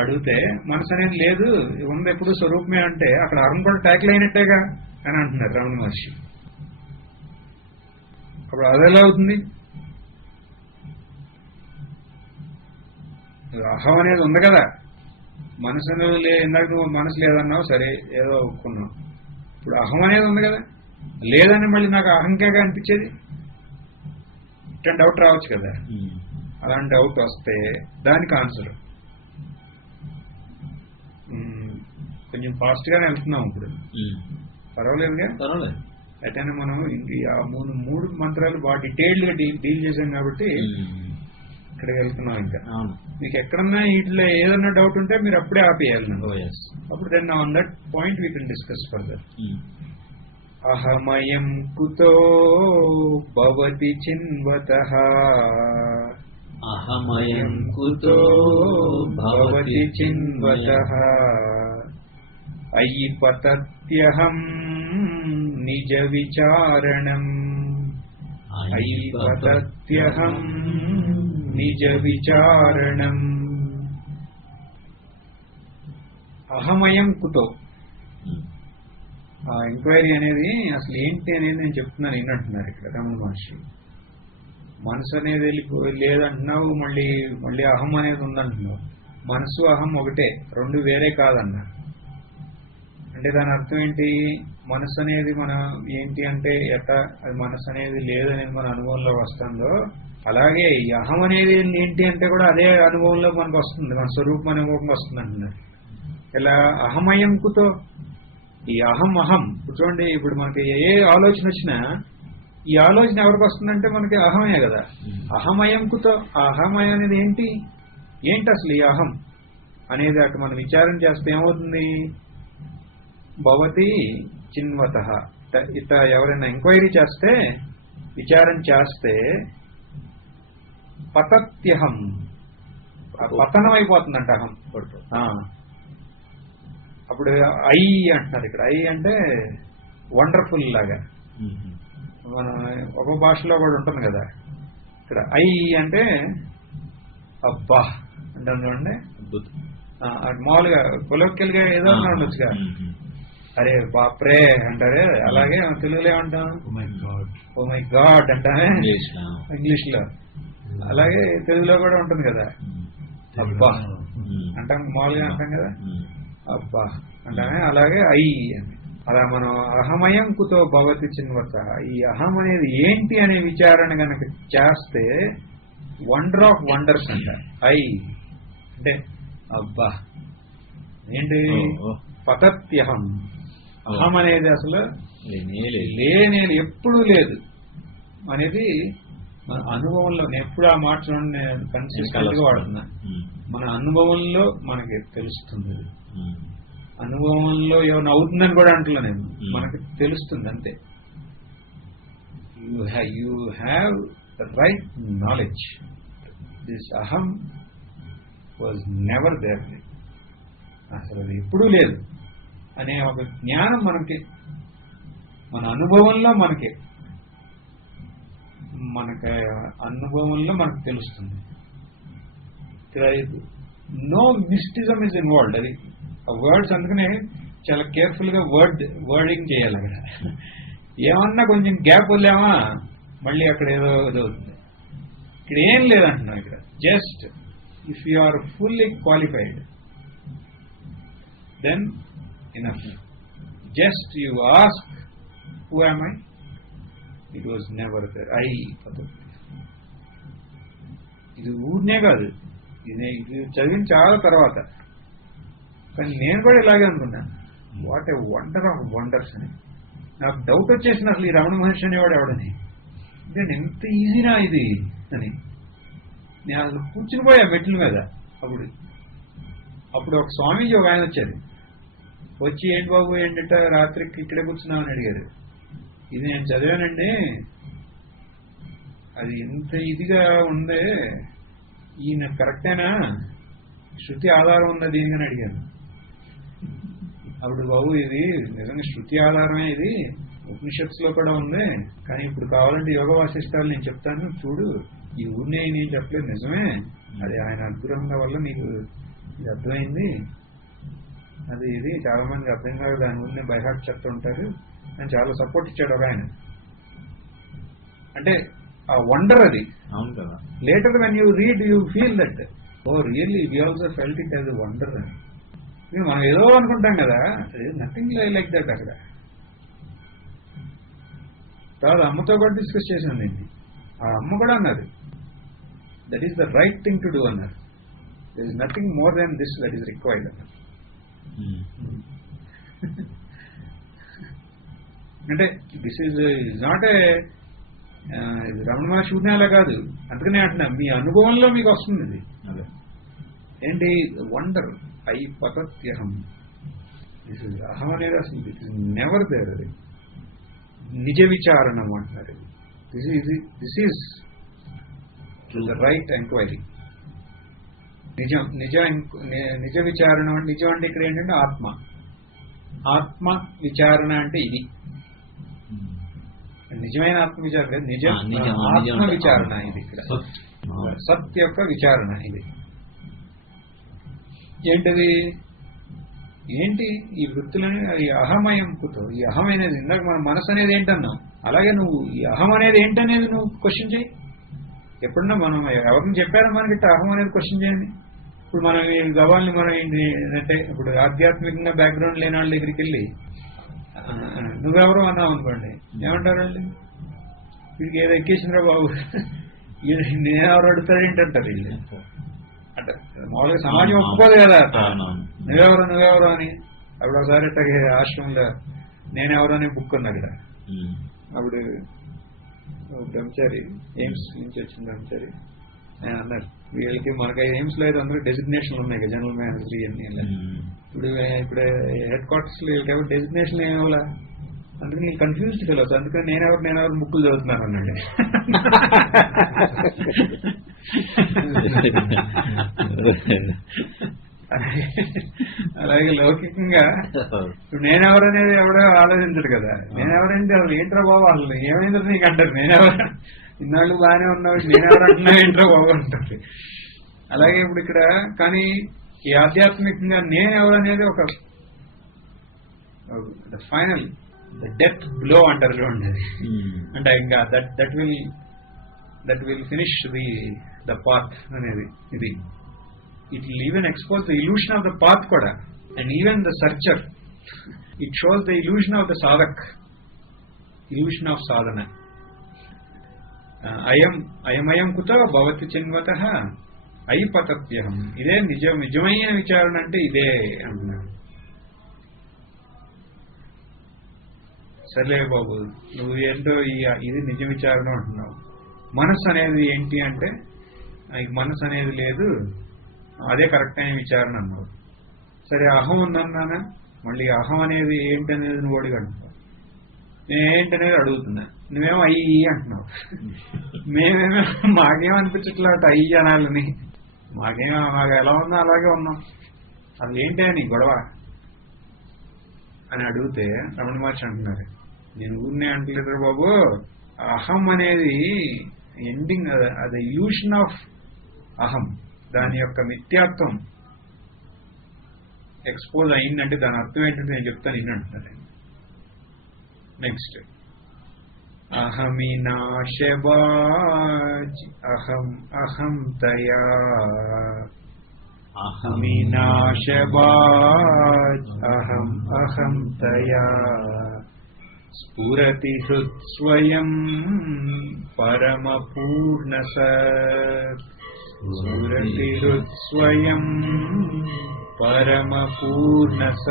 అడిగితే, మనసు అనేది లేదు, ఉంది ఎప్పుడు స్వరూపమే అంటే అక్కడ అహం కూడా ట్యాకిల్ అయినట్టేగా అని అంటున్నారు రమణ మహర్షి. అప్పుడు అదెలా అవుతుంది? అహం అనేది ఉంది కదా, మనసు ఇందాక నువ్వు మనసు లేదన్నావు, సరే ఏదో ఒప్పుకున్నావు. ఇప్పుడు అహం అనేది ఉంది కదా, లేదని మళ్ళీ నాకు అహంకేగా అనిపించేది. ఇట్లాంటి డౌట్ రావచ్చు కదా. అలాంటి డౌట్ వస్తే దానికి ఆన్సర్ కొంచెం ఫాస్ట్ గానే వెళ్తున్నాం ఇప్పుడు. పర్వాలేదుగా. అయితే మనం ఆ మూడు మంత్రాలు బాగా డీటెయిల్డ్ గా డీల్ చేశాం కాబట్టి ఇక్కడికి వెళ్తున్నాం. ఇంకా మీకు ఎక్కడన్నా వీటిలో ఏదన్నా డౌట్ ఉంటే మీరు అప్పుడే ఆపేయాలి నన్ను. అప్పుడు then on that point we can discuss further. అహమయం కుతో భవతి చిన్వతః, అహమయం కుతో భవతి చిన్వతః, అయి పతత్యహం నిజ విచారణం, అయి పతత్యహం నిజ విచారణం. అహమయం కుతో, ఆ ఎంక్వైరీ అనేది అసలు ఏంటి అనేది నేను చెప్తున్నాను ఏంటంటున్నారు ఇక్కడ రమణ మహర్షి. మనసు అనేది లేదంటున్నావు, మళ్ళీ అహం అనేది ఉందంటున్నావు. మనసు అహం ఒకటే, రెండు వేరే కాదన్నా. అంటే దాని అర్థం ఏంటి? మనసు అనేది మన ఏంటి అంటే అది మనసు అనేది లేదనేది మన అనుభవంలో వస్తుందో, అలాగే ఈ అహం అనేది ఏంటి అంటే కూడా అదే అనుభవంలో మనకు వస్తుంది, మన స్వరూపం అనుభవం వస్తుంది అంటున్నారు. ఇలా అహమయంకుతో ఈ అహం చూడండి, ఇప్పుడు మనకి ఏ ఆలోచన వచ్చినా ఈ ఆలోచన ఎవరికి వస్తుందంటే మనకి అహమయ కదా. అహమయంకుతో ఆ అహమయం అనేది ఏంటి అసలు ఈ అహం అనేది అటు మనం విచారం చేస్తే ఏమవుతుంది? భవతి చిన్వతః. ఇత ఎవరైనా ఎంక్వైరీ చేస్తే, విచారం చేస్తే పతత్యహం, పతనం అయిపోతుందంట అహం. అప్పుడు ఐ అంటున్నారు ఇక్కడ. ఐ అంటే వండర్ఫుల్ లాగా, మన ఒక భాషలో కూడా ఉంటుంది కదా. ఇక్కడ ఐ అంటే అబ్బా అంటాం చూడండి. మామూలుగా కొలోక్యల్ గా ఏదో ఉండొచ్చుగా, అరే బాప్రే అంటారే, అలాగే తెలుగులో ఏమంటాం? ఓ మై గాడ్ అంటామే ఇంగ్లీష్ లో. అలాగే తెలుగులో కూడా ఉంటుంది కదా, అబ్బా అంటాం, మామూలుగా అంటాం కదా అబ్బా అంటామే. అలాగే ఐ అని, అలా మనం అహమయం కుతో భవతి చిన్వత, ఈ అహం అనేది ఏంటి అనే విచారణ గనక చేస్తే వండర్ ఆఫ్ వండర్స్ అంట. ఐ అంటే అబ్బా ఏంటి? పతత్యహం అహం అనేది అసలు లేనే ఎప్పుడూ లేదు అనేది మన అనుభవంలో. నేను ఎప్పుడు ఆ మాట కన్సిస్టెంట్ గా వాడుతున్నా. మన అనుభవంలో మనకి తెలుస్తుంది. అనుభవంలో ఏమైనా అవుతుందని కూడా అంటున్నా నేను. మనకి తెలుస్తుంది అంతే. You have the right knowledge. This అహం వాజ్ నెవర్ దేర్. అసలు అది ఎప్పుడూ లేదు అనే ఒక జ్ఞానం మనకి మన అనుభవంలో మనకి అనుభవంలో మనకు తెలుస్తుంది. No mysticism is involved. అది ఆ వర్డ్స్ అందుకనే చాలా కేర్ఫుల్ గా వర్డింగ్ చేయాలి. అక్కడ ఏమన్నా కొంచెం గ్యాప్ వదిలేమా మళ్ళీ అక్కడ ఏదో అవుతుంది. ఇక్కడ ఏం లేదంటున్నా. ఇక్కడ just if you are fully qualified then enough. Just you ask, who am I? It was never there. I ఇది ఊరినే కాదు, ఇది చదివిన చాలా తర్వాత. కానీ నేను కూడా ఇలాగే అనుకున్నాను. What a wonder of wonders అని. నాకు డౌట్ వచ్చేసింది అసలు ఈ రమణ మహర్షి అనేవాడు ఎవడని. నేను ఎంత ఈజీనా ఇది అని. నేను అసలు కూర్చుని పోయా మెట్ల మీద. అప్పుడు ఒక స్వామీజీ ఒక ఆయన వచ్చారు. వచ్చి ఏంటి బాబు ఏంటంటే రాత్రికి ఇక్కడే కూర్చున్నామని అడిగారు. ఇది నేను చదివానండి, అది ఎంత ఇదిగా ఉందే, ఈయన కరెక్టేనా, శృతి ఆధారం ఉందా దీనికని అడిగాను. అప్పుడు బాబు ఇది నిజంగా శృతి ఆధారమే, ఇది ఉపనిషత్తులో లో కూడా ఉంది, కానీ ఇప్పుడు కావాలంటే యోగ వాసిష్టాలు నేను చెప్తాను చూడు, ఈ ఊరినే నేను చెప్పలేదు, నిజమే, అది ఆయన అనుగ్రహం వల్ల నీకు ఇది అర్థమైంది, అది ఇది చాలా మందికి అర్థం కాదు, దాని ఊరినే బైహార్ట్ చెప్తూ ఉంటారు అని చాలా సపోర్ట్ ఇచ్చాడు ఒక ఆయన. అంటే ఆ వండర్ అది. అవును కదా. Later when you read you feel that oh really we also felt it as a wonder అని. మనం ఏదో అనుకుంటాం కదా, నథింగ్ లైక్ దట్. అక్కడ తర్వాత అమ్మతో కూడా డిస్కస్ చేశాను దీన్ని. ఆ అమ్మ కూడా అన్నారు that is the right thing to do అన్నారు. There is nothing more than this that is required అన్నారు. అంటే this is not a Ramana Maharshi అలా కాదు. అందుకనే అంటున్నా మీ అనుభవంలో మీకు వస్తుంది ఇది. అదే ఏంటి వండర్ ఐ పతత్యహం. దిస్ ఇస్ అహం అనేది అసలు దిస్ ఇస్ నెవర్ దేర్. అది నిజ విచారణం అంటారు. This is the right enquiry. నిజ విచారణ అంటే నిజం అంటే ఇక్కడ ఏంటంటే ఆత్మ విచారణ అంటే ఇది నిజమైన ఆత్మ విచారణ కాదు, ఆత్మ విచారణ ఇది. ఇక్కడ సత్ యొక్క విచారణ ఇది. ఏంటి ఈ వృత్తులని ఈ అహమయం కుతో, ఈ అహం అనేది ఇందాక మన మనసు అనేది ఏంటన్నాం, అలాగే నువ్వు ఈ అహం అనేది ఏంటనేది నువ్వు క్వశ్చన్ చేయి. ఎప్పుడన్నా మనం ఎవరిని చెప్పారో మనకి అహం అనేది క్వశ్చన్ చేయండి. ఇప్పుడు మనం గవాల్ని మనం ఏంటంటే ఇప్పుడు ఆధ్యాత్మికంగా బ్యాక్గ్రౌండ్ లేని వాళ్ళ దగ్గరికి వెళ్ళి నువ్వెవరో అన్నావు అనుకోండి, ఏమంటారు వాళ్ళు, వీడికి ఏదో ఎక్కేసిందిరా బాబు, నేనెవరు అడుగుతాడు ఏంటంటారు వీళ్ళు. అంటే మామూలుగా సమాజం ఒప్పుకోదు కదా నువ్వెవరో అని. అప్పుడు ఒకసారి ఆశ్రమంలో నేనెవరో అని బుక్ ఉంది అక్కడ. అప్పుడు బ్రహ్మచారి ఎయిమ్స్ నుంచి వచ్చిన బ్రహ్మచారి ఆయన అన్నారు, వీళ్ళకి మనకి ఎయిమ్స్ లో అయితే అందరూ డెసిగ్నేషన్లు ఉన్నాయి కదా, జనరల్ మేనేజర్ ఇవన్నీ. ఇప్పుడు హెడ్ క్వార్టర్స్ లో వీళ్ళకి ఎవరు డెసిగ్నేషన్ ఏమోలా, అందుకని నేను కన్ఫ్యూజ్డ్ ఫెలోస్, అందుకని నేనెవరు బుక్కులు చదువుతున్నాను అన్నాడు. అలాగే లౌకికంగా ఇప్పుడు నేనెవరనేది ఎవడో ఆలోచించడు కదా. నేనెవరంటే అసలు ఏంట్రా బాబు, వాళ్ళు ఏమైందో నీకు అంటారు. నేనెవరు, ఇన్నాళ్ళు బాగానే ఉన్నావు, నేనెవరు అంటున్నావు ఏంట్రా బాబు అంటారు. అలాగే ఇప్పుడు ఇక్కడ కానీ ఈ ఆధ్యాత్మికంగా నేనెవరనేది ఒక ఫైనల్ డెత్ బ్లో అంటారు చూడండి. అంటే ఇంకా that will finish the path అనేది. ఇది it will even expose the illusion of the path kuda, and even the searcher. It shows the illusion of the sadhak, illusion of sadhana. ayam kuta bhavati chinvatah ayi patatyaham. ide nijamaina vicharana ante ide anna. సర్లే బాబు నువ్వు ఏంటో ఇది నిజ విచారణ అంటున్నావు. మనస్సు అనేది ఏంటి అంటే మనస్సు అనేది లేదు, అదే కరెక్ట్ అయిన విచారణ అన్నావు. సరే అహం ఉందన్నానా, మళ్ళీ అహం అనేది ఏంటి అనేది నువ్వు అడిగంటున్నావు, నేనేంటనేది అడుగుతున్నా, నువ్వేమో అయ్యి అంటున్నావు. మేమేమో మాకేమనిపించట్లా అయ్యి అనాలని, మాకు ఎలా ఉందో అలాగే ఉన్నాం, అది ఏంటి అని గొడవ అని అడిగితే రమణ మహర్షి అంటున్నారు, నేను ఊరినే అంటలేదు బాబు, అహం అనేది ఎండింగ్, అది ఇల్యూషన్ ఆఫ్ అహం, దాని యొక్క మిథ్యాత్వం ఎక్స్పోజ్ అయిందంటే దాని అర్థం ఏంటంటే నేను చెప్తాను ఇన్ని అంటున్నారు. నెక్స్ట్ అహమినాశబాజ్ అహం అహం తయా, అహమినాశబాజ్ అహం అహం తయా, స్ఫురతి హృత్స్వయం పరమపూర్ణసత్, స్ఫురతి హృత్స్వయం పరమపూర్ణసత్.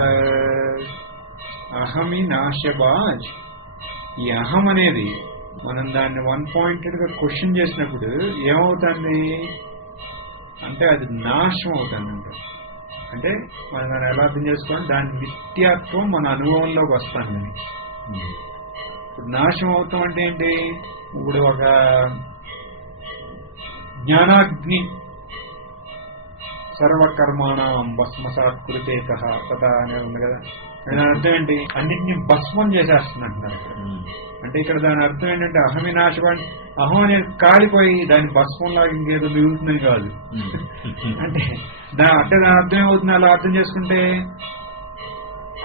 అహమినాశబాజ్, ఈ అహం అనేది మనం దాన్ని వన్ పాయింటెడ్ గా క్వశ్చన్ చేసినప్పుడు ఏమవుతుంది అంటే అది నాశం అవుతుంది. అంటే మనం దాన్ని ఎలా అర్థం చేసుకోవాలి, దాని నిత్యత్వం మన అనుభవంలోకి వస్తుంది. ఇప్పుడు నాశం అవుతాం అంటే ఏంటి, ఇప్పుడు ఒక జ్ఞానాగ్ని సర్వకర్మాణం భస్మసాత్ కురుతే తథా అనేది ఉంది కదా, దాని అర్థం ఏంటి, అన్నింటినీ భస్మం చేసేస్తుంది అంటున్నారు. అంటే ఇక్కడ దాని అర్థం ఏంటంటే అహమినాశం, అహం అనేది కాలిపోయి దాని భస్మంలాగా ఇంకేదో మిగులుతుందని కాదు. అంటే దాని అర్థం ఏమవుతుంది, అలా అర్థం చేసుకుంటే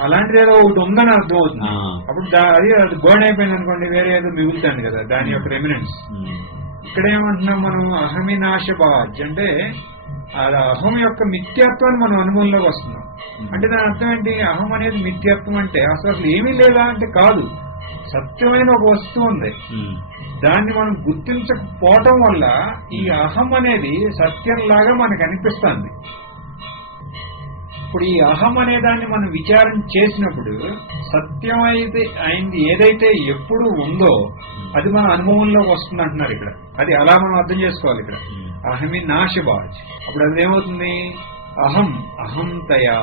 అలాంటిది ఏదో ఒకటి ఉందని అర్థం అవుతుంది. అప్పుడు అది బర్న్ అయిపోయింది అనుకోండి, వేరే ఏదో మిగులుతుంది కదా దాని యొక్క రెమినెన్స్. ఇక్కడ ఏమంటున్నాం మనం, అహమినాశబాజ్ అంటే అది అహం యొక్క మిథ్యాత్వాన్ని మనం అనుభవంలోకి వస్తున్నాం. అంటే దాని అర్థం ఏంటి, అహం అనేది మిథ్యాత్వం అంటే అసలు ఏమీ లేదా అంటే కాదు, సత్యమైన ఒక వస్తువు ఉంది, దాన్ని మనం గుర్తించకపోవటం వల్ల ఈ అహం అనేది సత్యంలాగా మనకు అనిపిస్తుంది. ఇప్పుడు ఈ అహం అనే దాన్ని మనం విచారణ చేసినప్పుడు సత్యం అయితే అయింది ఏదైతే ఎప్పుడు ఉందో అది మన అనుభవంలోకి వస్తుంది అంటున్నారు ఇక్కడ. అది అలా మనం అర్థం చేసుకోవాలి ఇక్కడ. అహమి నాశబాజ్, అప్పుడు అది ఏమవుతుంది, అహం అహంతయా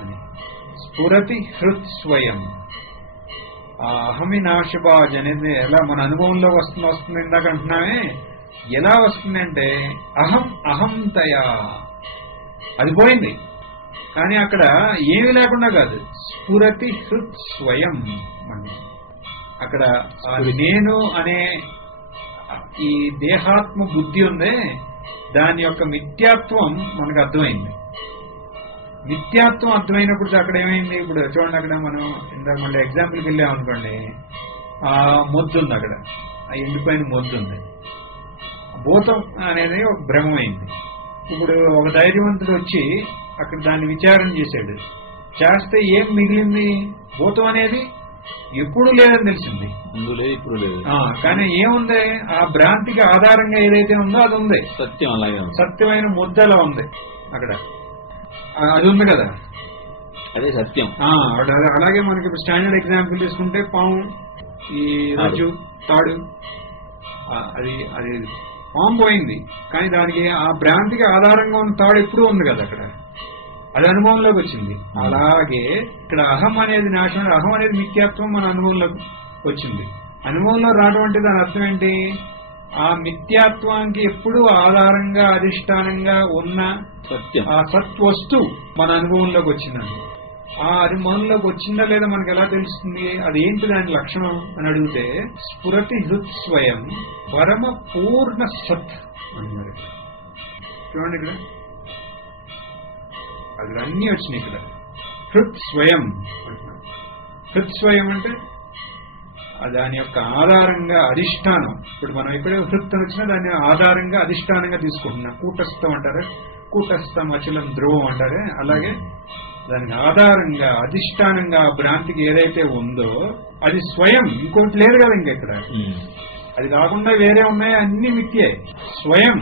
అని, స్ఫురతి హృత్స్వయం. ఆ అహమి నాశబాజ్ అనేది ఎలా మన అనుభవంలోకి వస్తుంది ఇందాక అంటున్నామే, ఎలా వస్తుంది అంటే అహం అహంతయా, అది పోయింది. కానీ అక్కడ ఏమీ లేకుండా కాదు, స్ఫురతి హృత్స్వయం అని. అక్కడ నేను అనే ఈ దేహాత్మ బుద్ధి ఉందే, దాని యొక్క మిథ్యాత్వం మనకు అర్థమైంది. మిథ్యాత్వం అర్థమైనప్పుడు అక్కడ ఏమైంది, ఇప్పుడు చూడండి అక్కడ మనం ఇందాక మళ్ళీ ఎగ్జాంపుల్కి వెళ్ళామనుకోండి, ఆ మొద్దు ఉంది అక్కడ, ఆ ఎండిపోయిన మొద్దు ఉంది, భూతం అనేది ఒక భ్రమమైంది. ఇప్పుడు ఒక ధైర్యవంతుడు వచ్చి అక్కడ దాన్ని విచారణ చేశాడు, చేస్తే ఏం మిగిలింది, భూతం అనేది ఎప్పుడు లేదని తెలిసింది, ఇప్పుడు లేదు. కానీ ఏముంది, ఆ భ్రాంతికి ఆధారంగా ఏదైతే ఉందో అది ఉంది, సత్యం అలాగే, సత్యమైన ముద్ద అలా ఉంది అక్కడ, అది ఉంది కదా, అదే సత్యం. అలాగే మనకి స్టాండర్డ్ ఎగ్జాంపుల్ తీసుకుంటే పాము, ఈ రాజు తాడు, అది అది పాము పోయింది, కానీ దానికి ఆ భ్రాంతికి ఆధారంగా ఉన్న తాడు ఎప్పుడూ ఉంది కదా అక్కడ, అది అనుభవంలోకి వచ్చింది. అలాగే ఇక్కడ అహం అనేది నాశనం, అహం అనేది మిథ్యాత్వం మన అనుభవంలోకి వచ్చింది. అనుభవంలో రావడం అంటే దాని అర్థం ఏంటి, ఆ మిథ్యాత్వానికి ఎప్పుడూ ఆధారంగా అధిష్టానంగా ఉన్న సత్యం, ఆ సత్వస్తు మన అనుభవంలోకి వచ్చిందండి. ఆ అనుభవంలోకి వచ్చిందా లేదా మనకు ఎలా తెలుస్తుంది, అది ఏంటి దాని లక్షణం అని అడిగితే స్ఫురతి హృత్స్వయం పరమ పూర్ణ సత్ అన్నారు. చూడండి ఇక్కడ అది అన్నీ వచ్చినాయి ఇక్కడ. హృత్స్వయం అంటున్నారు. హృత్స్వయం అంటే దాని యొక్క ఆధారంగా అధిష్టానం. ఇప్పుడు మనం ఎక్కడ హృత్ వచ్చినా దాన్ని ఆధారంగా అధిష్టానంగా తీసుకుంటున్నాం. కూటస్థం అంటారే, కూటస్థం అచలం ధ్రువం అంటారే, అలాగే దానికి ఆధారంగా అధిష్టానంగా భ్రాంతికి ఏదైతే ఉందో అది స్వయం, ఇంకోటి లేదు కదా ఇంకెక్కడ. అది కాకుండా వేరే ఉన్నాయి, అన్ని మిథ్యే. స్వయం,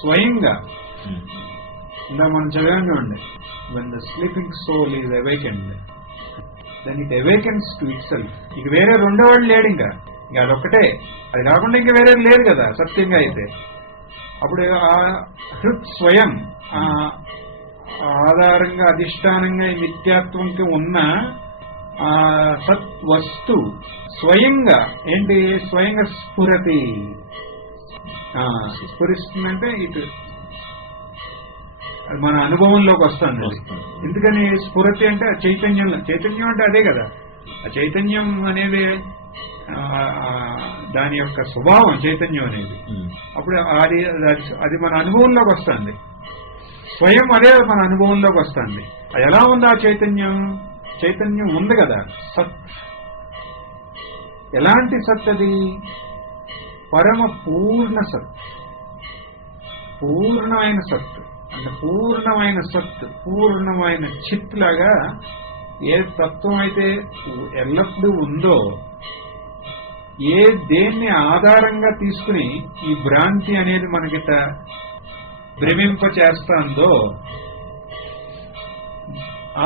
స్వయంగా. ఇందా మనం చదివాం చూడండి, when the sleeping soul is awakened, then it awakens to itself. ఇక వేరే రెండో వాడు లేడు, ఇంకా అదొక్కటే, అది కాకుండా ఇంకా వేరే లేదు కదా సత్యంగా అయితే. అప్పుడు ఆ హృత్ స్వయం ఆధారంగా అధిష్టానంగా ఈ మిథ్యాత్వంకి ఉన్న ఆ సత్ వస్తు స్వయంగా ఏంటి, స్వయంగా స్ఫురతి, స్ఫురిస్తుందంటే ఇటు మన అనుభవంలోకి వస్తుంది. ఎందుకని స్ఫురతి అంటే చైతన్యం అంటే అదే కదా, ఆ చైతన్యం అనేది దాని యొక్క స్వభావం చైతన్యం అనేది. అప్పుడు అది మన అనుభవంలోకి వస్తుంది, స్వయం అదే మన అనుభవంలోకి వస్తుంది. అది ఎలా ఉంది ఆ చైతన్యం ఉంది కదా సత్. ఎలాంటి సత్ అది? పరమ పూర్ణ సత్, పూర్ణమైన సత్. అంటే పూర్ణమైన సత్, పూర్ణమైన చిత్ లాగా ఏ తత్వం అయితే ఎల్లప్పుడూ ఉందో, దేన్ని ఆధారంగా తీసుకుని ఈ భ్రాంతి అనేది మనకిట భ్రమింప చేస్తుందో,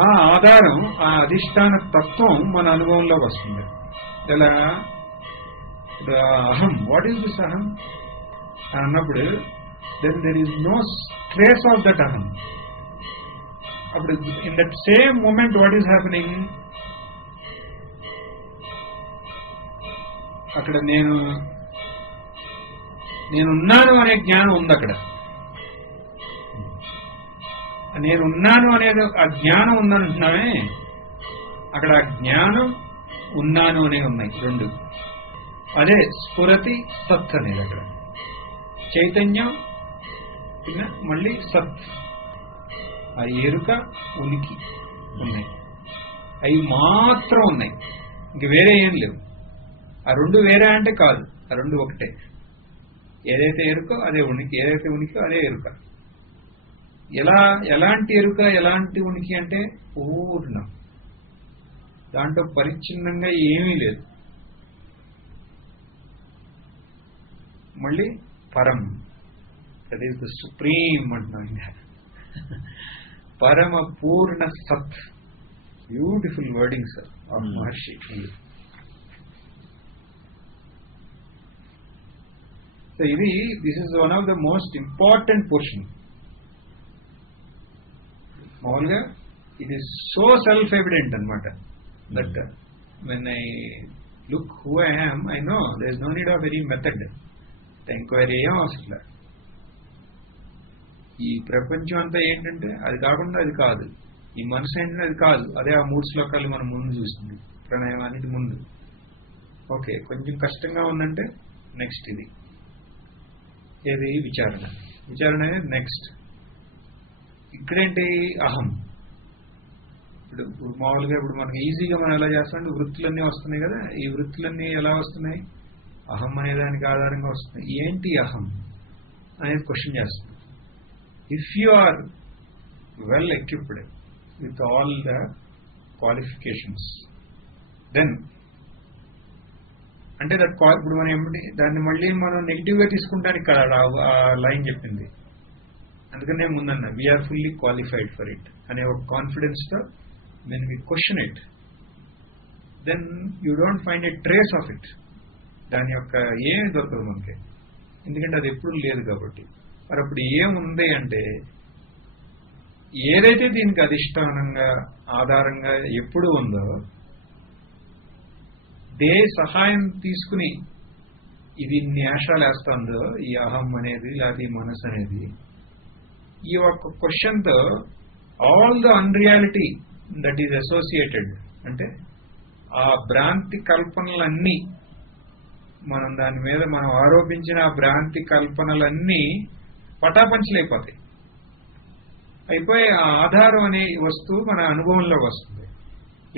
ఆ ఆధారం, ఆ అధిష్టాన తత్వం మన అనుభవంలోకి వస్తుంది. ఇలా అహం, వాట్ ఈస్ దిస్ అహం అన్నప్పుడు then there is no trace of that aham. Appudu in that same moment what is happening, akkada నేనున్నాను అనే జ్ఞానం ఉంది. అక్కడ నేనున్నాను అనేది ఆ జ్ఞానం ఉందంటున్నామే, అక్కడ ఆ జ్ఞానం ఉన్నాను అనేవి ఉన్నాయి రెండు. అదే స్ఫురతి సత్ అనేది. అక్కడ చైతన్యం మళ్ళీ సత్, ఆ ఎరుక ఉనికి ఉన్నాయి, అవి మాత్రం ఉన్నాయి, ఇంక వేరే ఏం లేవు. ఆ రెండు వేరే అంటే కాదు, ఆ రెండు ఒకటే. ఏదైతే ఎరుకో అదే ఉనికి, ఏదైతే ఉనికో అదే ఎరుక. ఎలాంటి ఎరుక, ఎలాంటి ఉనికి అంటే పూర్ణం, దాంట్లో పరిచ్ఛిన్నంగా ఏమీ లేదు. మళ్ళీ పరం, దట్ ఈస్ ద సుప్రీం అంటున్నాం. పరమ పూర్ణ సత్. Beautiful wording sir of Maharshi. So this is one of the most important portion. మామూలుగా it is so self evident అనమాట, that when I look who I am, I know there is no need of any method, enquiry ఏం అవసరం లేదు. ఈ ప్రపంచం అంతా ఏంటంటే అది కాకుండా అది కాదు, ఈ మనసు ఏంటంటే అది కాదు, అదే ఆ 3 శ్లోకాలు మనం ముందు చూసింది ప్రణయం అన్నిటి ముందు. ఓకే, కొంచెం కష్టంగా ఉందంటే నెక్స్ట్ ఇది ఏది విచారణ అనేది నెక్స్ట్. ఇక్కడేంటి అహం. ఇప్పుడు మామూలుగా ఇప్పుడు మనకి ఈజీగా మనం ఎలా చేస్తామంటే వృత్తులన్నీ వస్తున్నాయి కదా, ఈ వృత్తులన్నీ ఎలా వస్తున్నాయి? అహం అనే దానికి ఆధారంగా వస్తున్నాయి. ఏంటి అహం అనేది క్వశ్చన్ చేస్తుంది. If you are well equipped with all the qualifications, then అంటే ఇప్పుడు మనం ఏమిటి దాన్ని మళ్ళీ మనం నెగిటివ్ గా తీసుకుంటానికి కదా ఆ లైన్ చెప్పింది. అందుకనే ముందన్న we are fully qualified for it అనే ఒక కాన్ఫిడెన్స్ తో when we question it, then you don't find a trace of it. దాని యొక్క ఏమి దొరకదు మనకి, ఎందుకంటే అది ఎప్పుడు లేదు కాబట్టి. మరి అప్పుడు ఏముంది అంటే, ఏదైతే దీనికి అధిష్టానంగా ఆధారంగా ఎప్పుడు ఉందో సహాయం తీసుకుని ఇది న్యాషాలు వేస్తుందో ఈ అహం అనేది లేకపోతే ఈ మనసు అనేది, ఈ ఒక్క క్వశ్చన్ తో all the unreality that is associated, అంటే ఆ భ్రాంతి కల్పనలన్నీ మనం దాని మీద మనం ఆరోపించిన ఆ భ్రాంతి కల్పనలన్నీ పటాపంచలైపోతాయి. అయిపోయి ఆ ఆధారం అనే వస్తువు మన అనుభవంలోకి వస్తుంది.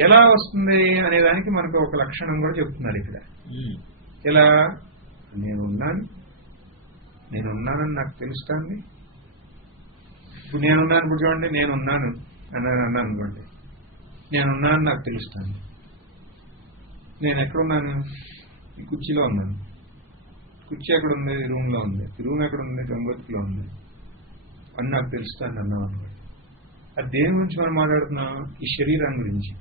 ఎలా వస్తుంది అనే దానికి మనకు ఒక లక్షణం కూడా చెప్తున్నారు ఇక్కడ. ఇలా నేనున్నానని నాకు తెలుస్తుంది. ఇప్పుడు నేనున్నాను, ఇప్పుడు చూడండి నేనున్నాను అన్నాను అనుకోండి, నేనున్నాను నాకు తెలుస్తుంది. నేను ఎక్కడున్నాను? ఈ కుర్చీలో ఉన్నాను. కుర్చీ ఎక్కడ ఉంది? రూమ్ లో ఉంది. రూమ్ ఎక్కడ ఉంది? గంగోత్రిలో ఉంది అని నాకు తెలుస్తుంది అన్నాం అనుకోండి. అది దేని గురించి మనం మాట్లాడుతున్నాం? ఈ శరీరం గురించి.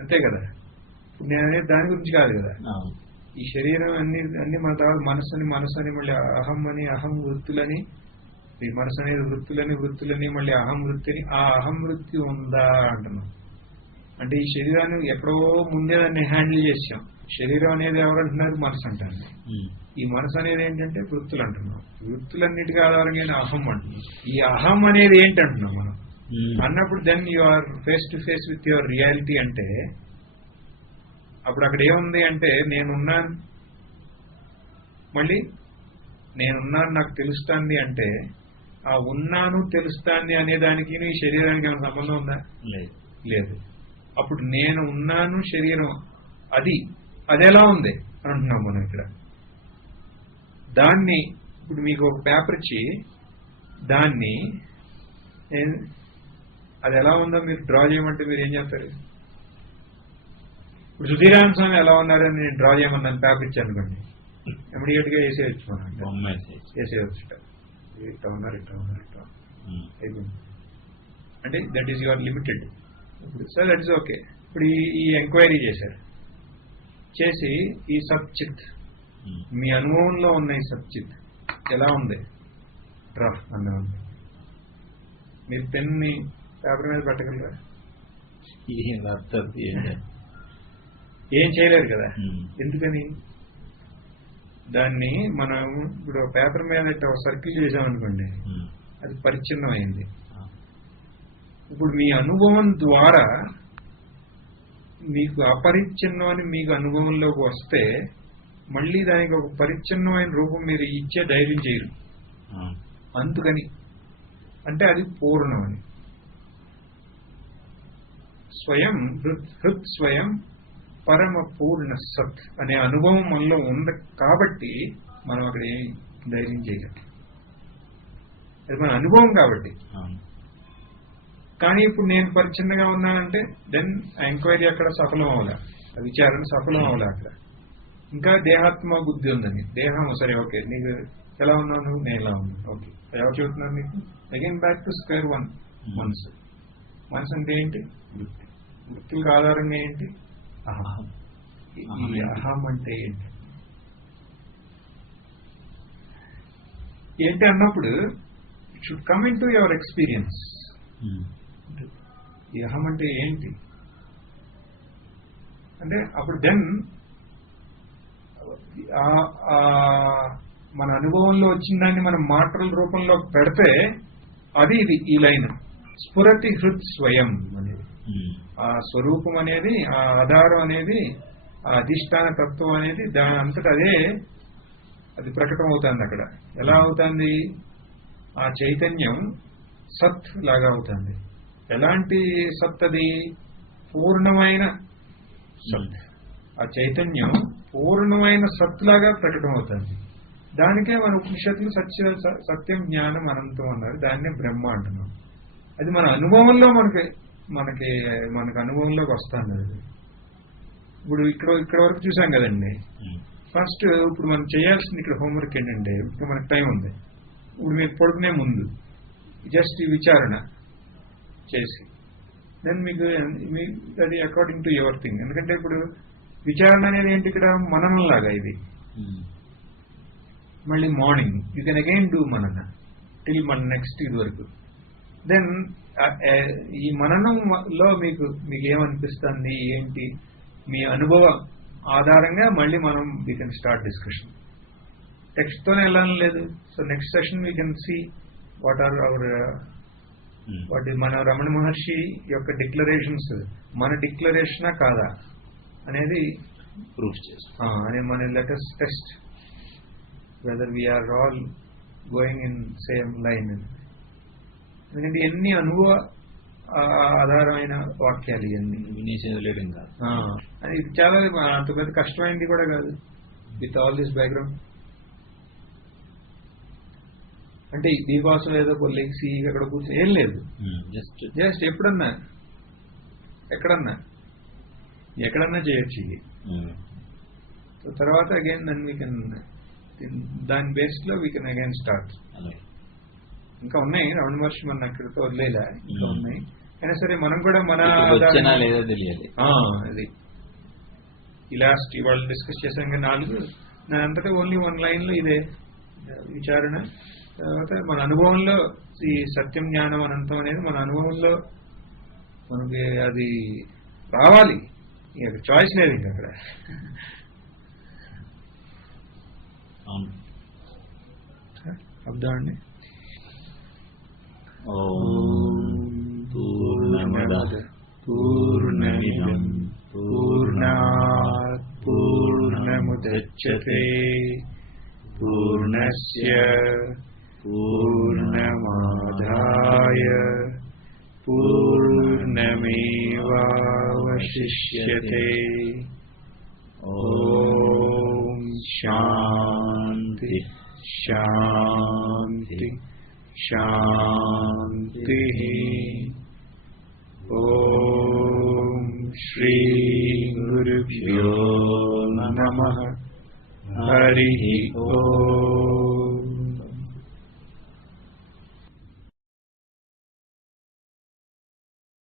అంతే కదా. ఇప్పుడు నేను అనేది దాని గురించి కాదు కదా. ఈ శరీరం అన్ని మన తర్వాత మనసు అని మళ్ళీ అహం వృత్తులని, ఈ మనసు అనేది వృత్తులని మళ్ళీ అహం వృత్తిని, ఆ అహం వృత్తి ఉందా అంటున్నాం. అంటే ఈ శరీరాన్ని ఎప్పుడో ముందే దాన్ని హ్యాండిల్ చేసాం. శరీరం అనేది ఎవరంటున్నారు? మనసు అంటారు. ఈ మనసు అనేది ఏంటంటే వృత్తులు అంటున్నాం. వృత్తులన్నిటికీ ఆధారంగా అహం అంటున్నాం. ఈ అహం అనేది ఏంటంటున్నాం మనం అన్నప్పుడు then you are face to face with your reality. అంటే అప్పుడు అక్కడ ఏముంది అంటే నేనున్నాను, మళ్ళీ నేనున్నాను నాకు తెలుస్తుంది. అంటే ఆ ఉన్నాను తెలుస్తుంది అనే దానికి ఈ శరీరానికి ఏమైనా సంబంధం ఉందా? లేదు. అప్పుడు నేను ఉన్నాను శరీరం అది ఎలా ఉంది అని అంటున్నాం మనం ఇక్కడ. దాన్ని ఇప్పుడు మీకు ఒక పేపర్ ఇచ్చి దాన్ని అది ఎలా ఉందో మీరు డ్రా చేయమంటే మీరు ఏం చేస్తారు? ఇప్పుడు సుధీరామ స్వామి ఎలా ఉన్నారని నేను డ్రా చేయమన్నాను, పేపర్ ఇచ్చాను అనుకోండి, ఇమీడియట్ గా వేసేయచ్చు మనం. వేసేయచ్చు, ఇట్లా ఉన్నారు అంటే దట్ ఈస్ యువర్ లిమిటెడ్. ఇప్పుడు సార్ దట్ ఈస్ ఓకే. ఇప్పుడు ఈ ఎంక్వైరీ చేసి ఈ సబ్చిత్ మీ అనుభవంలో ఉన్న ఈ సబ్చిత్ ఎలా ఉంది డ్రా అన్న మీరు పెన్ని పేపర్ మీద పెట్టగలరా? ఏం చేయలేరు కదా. ఎందుకని? దాన్ని మనం ఇప్పుడు పేపర్ మీద ఒక సర్కిల్ చేసామనుకోండి, అది పరిచ్ఛిన్నం అయింది. ఇప్పుడు మీ అనుభవం ద్వారా మీకు అపరిచ్ఛిన్నం అని మీకు అనుభవంలోకి వస్తే మళ్ళీ దానికి ఒక పరిచ్ఛిన్నమైన రూపం మీరు ఇచ్చే ధైర్యం చేయరు. అందుకని అంటే అది పూర్ణం అని. స్వయం హృత్ స్వయం పరమ పూర్ణ సత్ అనే అనుభవం మనలో ఉంది కాబట్టి మనం అక్కడ ఏం ధైర్యం చేయలేం. అది మన అనుభవం కాబట్టి. కానీ ఇప్పుడు నేను పరిచ్ఛిన్నగా ఉన్నానంటే దెన్ ఆ ఎంక్వైరీ అక్కడ సఫలం అవ్వలే, ఆ విచారణ సఫలం అవ్వలే. అక్కడ ఇంకా దేహాత్మ బుద్ధి ఉందని. దేహం సరే ఓకే, నీకు ఎలా ఉన్నాను? నేను ఎలా ఉన్నాను. ఓకే, ఎవరు చెబుతున్నారు నీకు? Again back to square one. మనసు అంటే ఏంటి? వృత్తి. వృత్తులకు ఆధారంగా ఏంటి? అహం. ఈ అహం అంటే ఏంటి అన్నప్పుడు it should come in to your experience. ఈ అహం అంటే ఏంటి అంటే అప్పుడు దెన్ మన అనుభవంలో వచ్చిన దాన్ని మనం మాటల రూపంలో పెడితే అది ఇది ఈ లైన్ స్ఫురతి హృత్ స్వయం అనేది. ఆ స్వరూపం అనేది, ఆ ఆధారం అనేది, ఆ అధిష్టాన తత్వం అనేది దాని అంతటా అది ప్రకటన అవుతుంది. అక్కడ ఎలా అవుతుంది? ఆ చైతన్యం సత్ లాగా అవుతుంది. ఎలాంటి సత్? అది పూర్ణమైన సత్. ఆ చైతన్యం పూర్ణమైన సత్ లాగా ప్రకటన అవుతుంది. దానికే మన ఉపనిషత్తులు సత్యం జ్ఞానం అనంతం అన్నారు. దాన్నే బ్రహ్మ అంటున్నాం. అది మన అనుభవంలో మనకి అనుభవంలోకి వస్తుంది. అది ఇప్పుడు ఇక్కడ వరకు చూసాం కదండి. ఫస్ట్ ఇప్పుడు మనం చేయాల్సింది ఇక్కడ హోంవర్క్ ఏంటంటే, ఇప్పుడు మనకు టైం ఉంది. ఇప్పుడు మీరు పడుకునే ముందు జస్ట్ విచారణ చేసి దెన్ మీకు అది అకార్డింగ్ టు యువర్ థింగ్. ఎందుకంటే ఇప్పుడు విచారణ అనేది ఏంటి? ఇక్కడ మననంలాగా ఇది. మళ్ళీ morning you can again do మనన టిల్ మన నెక్స్ట్ ఇది వరకు. దెన్ ఈ మననంలో మీకు ఏమనిపిస్తుంది ఏంటి మీ అనుభవం ఆధారంగా మళ్ళీ మనం we can start discussion. Text తోనే వెళ్ళాలని లేదు. So next session we can see what are our మన రమణ మహర్షి యొక్క డిక్లరేషన్స్ మన డిక్లరేషనా కాదా అనేది ప్రూఫ్ చేస్తాం. అనే మన latest test whether we are all going in same line. ఎందుకంటే ఎన్ని అనుభవ ఆధారమైన వాక్యాలు ఇవన్నీ వినేసేయలేడం కాదు. ఇది చాలా అంత పెద్ద కష్టమైంది కూడా కాదు. విత్ ఆల్ దిస్ బ్యాక్గ్రౌండ్ అంటే దీనికోసం ఏదో లెగ్సి అక్కడ కూర్చొని ఏం లేదు. జస్ట్ ఎప్పుడన్నా ఎక్కడన్నా చేయొచ్చు ఇది. తర్వాత అగైన్ దెన్ వీ కెన్ దాని బేస్ లో వీ కెన్ అగైన్ స్టార్ట్. ఇంకా ఉన్నాయి రమణ మహర్షి మన అక్కడితో వదిలేలా, ఇంకా ఉన్నాయి. అయినా సరే మనం కూడా మన వచ్చినా లేదో తెలియాలి. అది ఇవాళ డిస్కస్ చేసాం కదా 4 నా అంతటా ఓన్లీ 1 లైన్ లో ఇదే విచారణ. తర్వాత మన అనుభవంలో ఈ సత్యం జ్ఞానం అనంతం అనేది మన అనుభవంలో మనకి అది రావాలి, చాయిస్ లేదు ఇంకా అక్కడ. అర్థం అండి. పూర్ణమదః పూర్ణమిదం పూర్ణాత్ పూర్ణముదచ్యతే పూర్ణస్య పూర్ణమాదాయ పూర్ణమేవావశిష్యతే. ఓం శాంతి శాంతి శాంతి. ఓం శ్రీ గురుభ్యో నమః. హరి ఓం.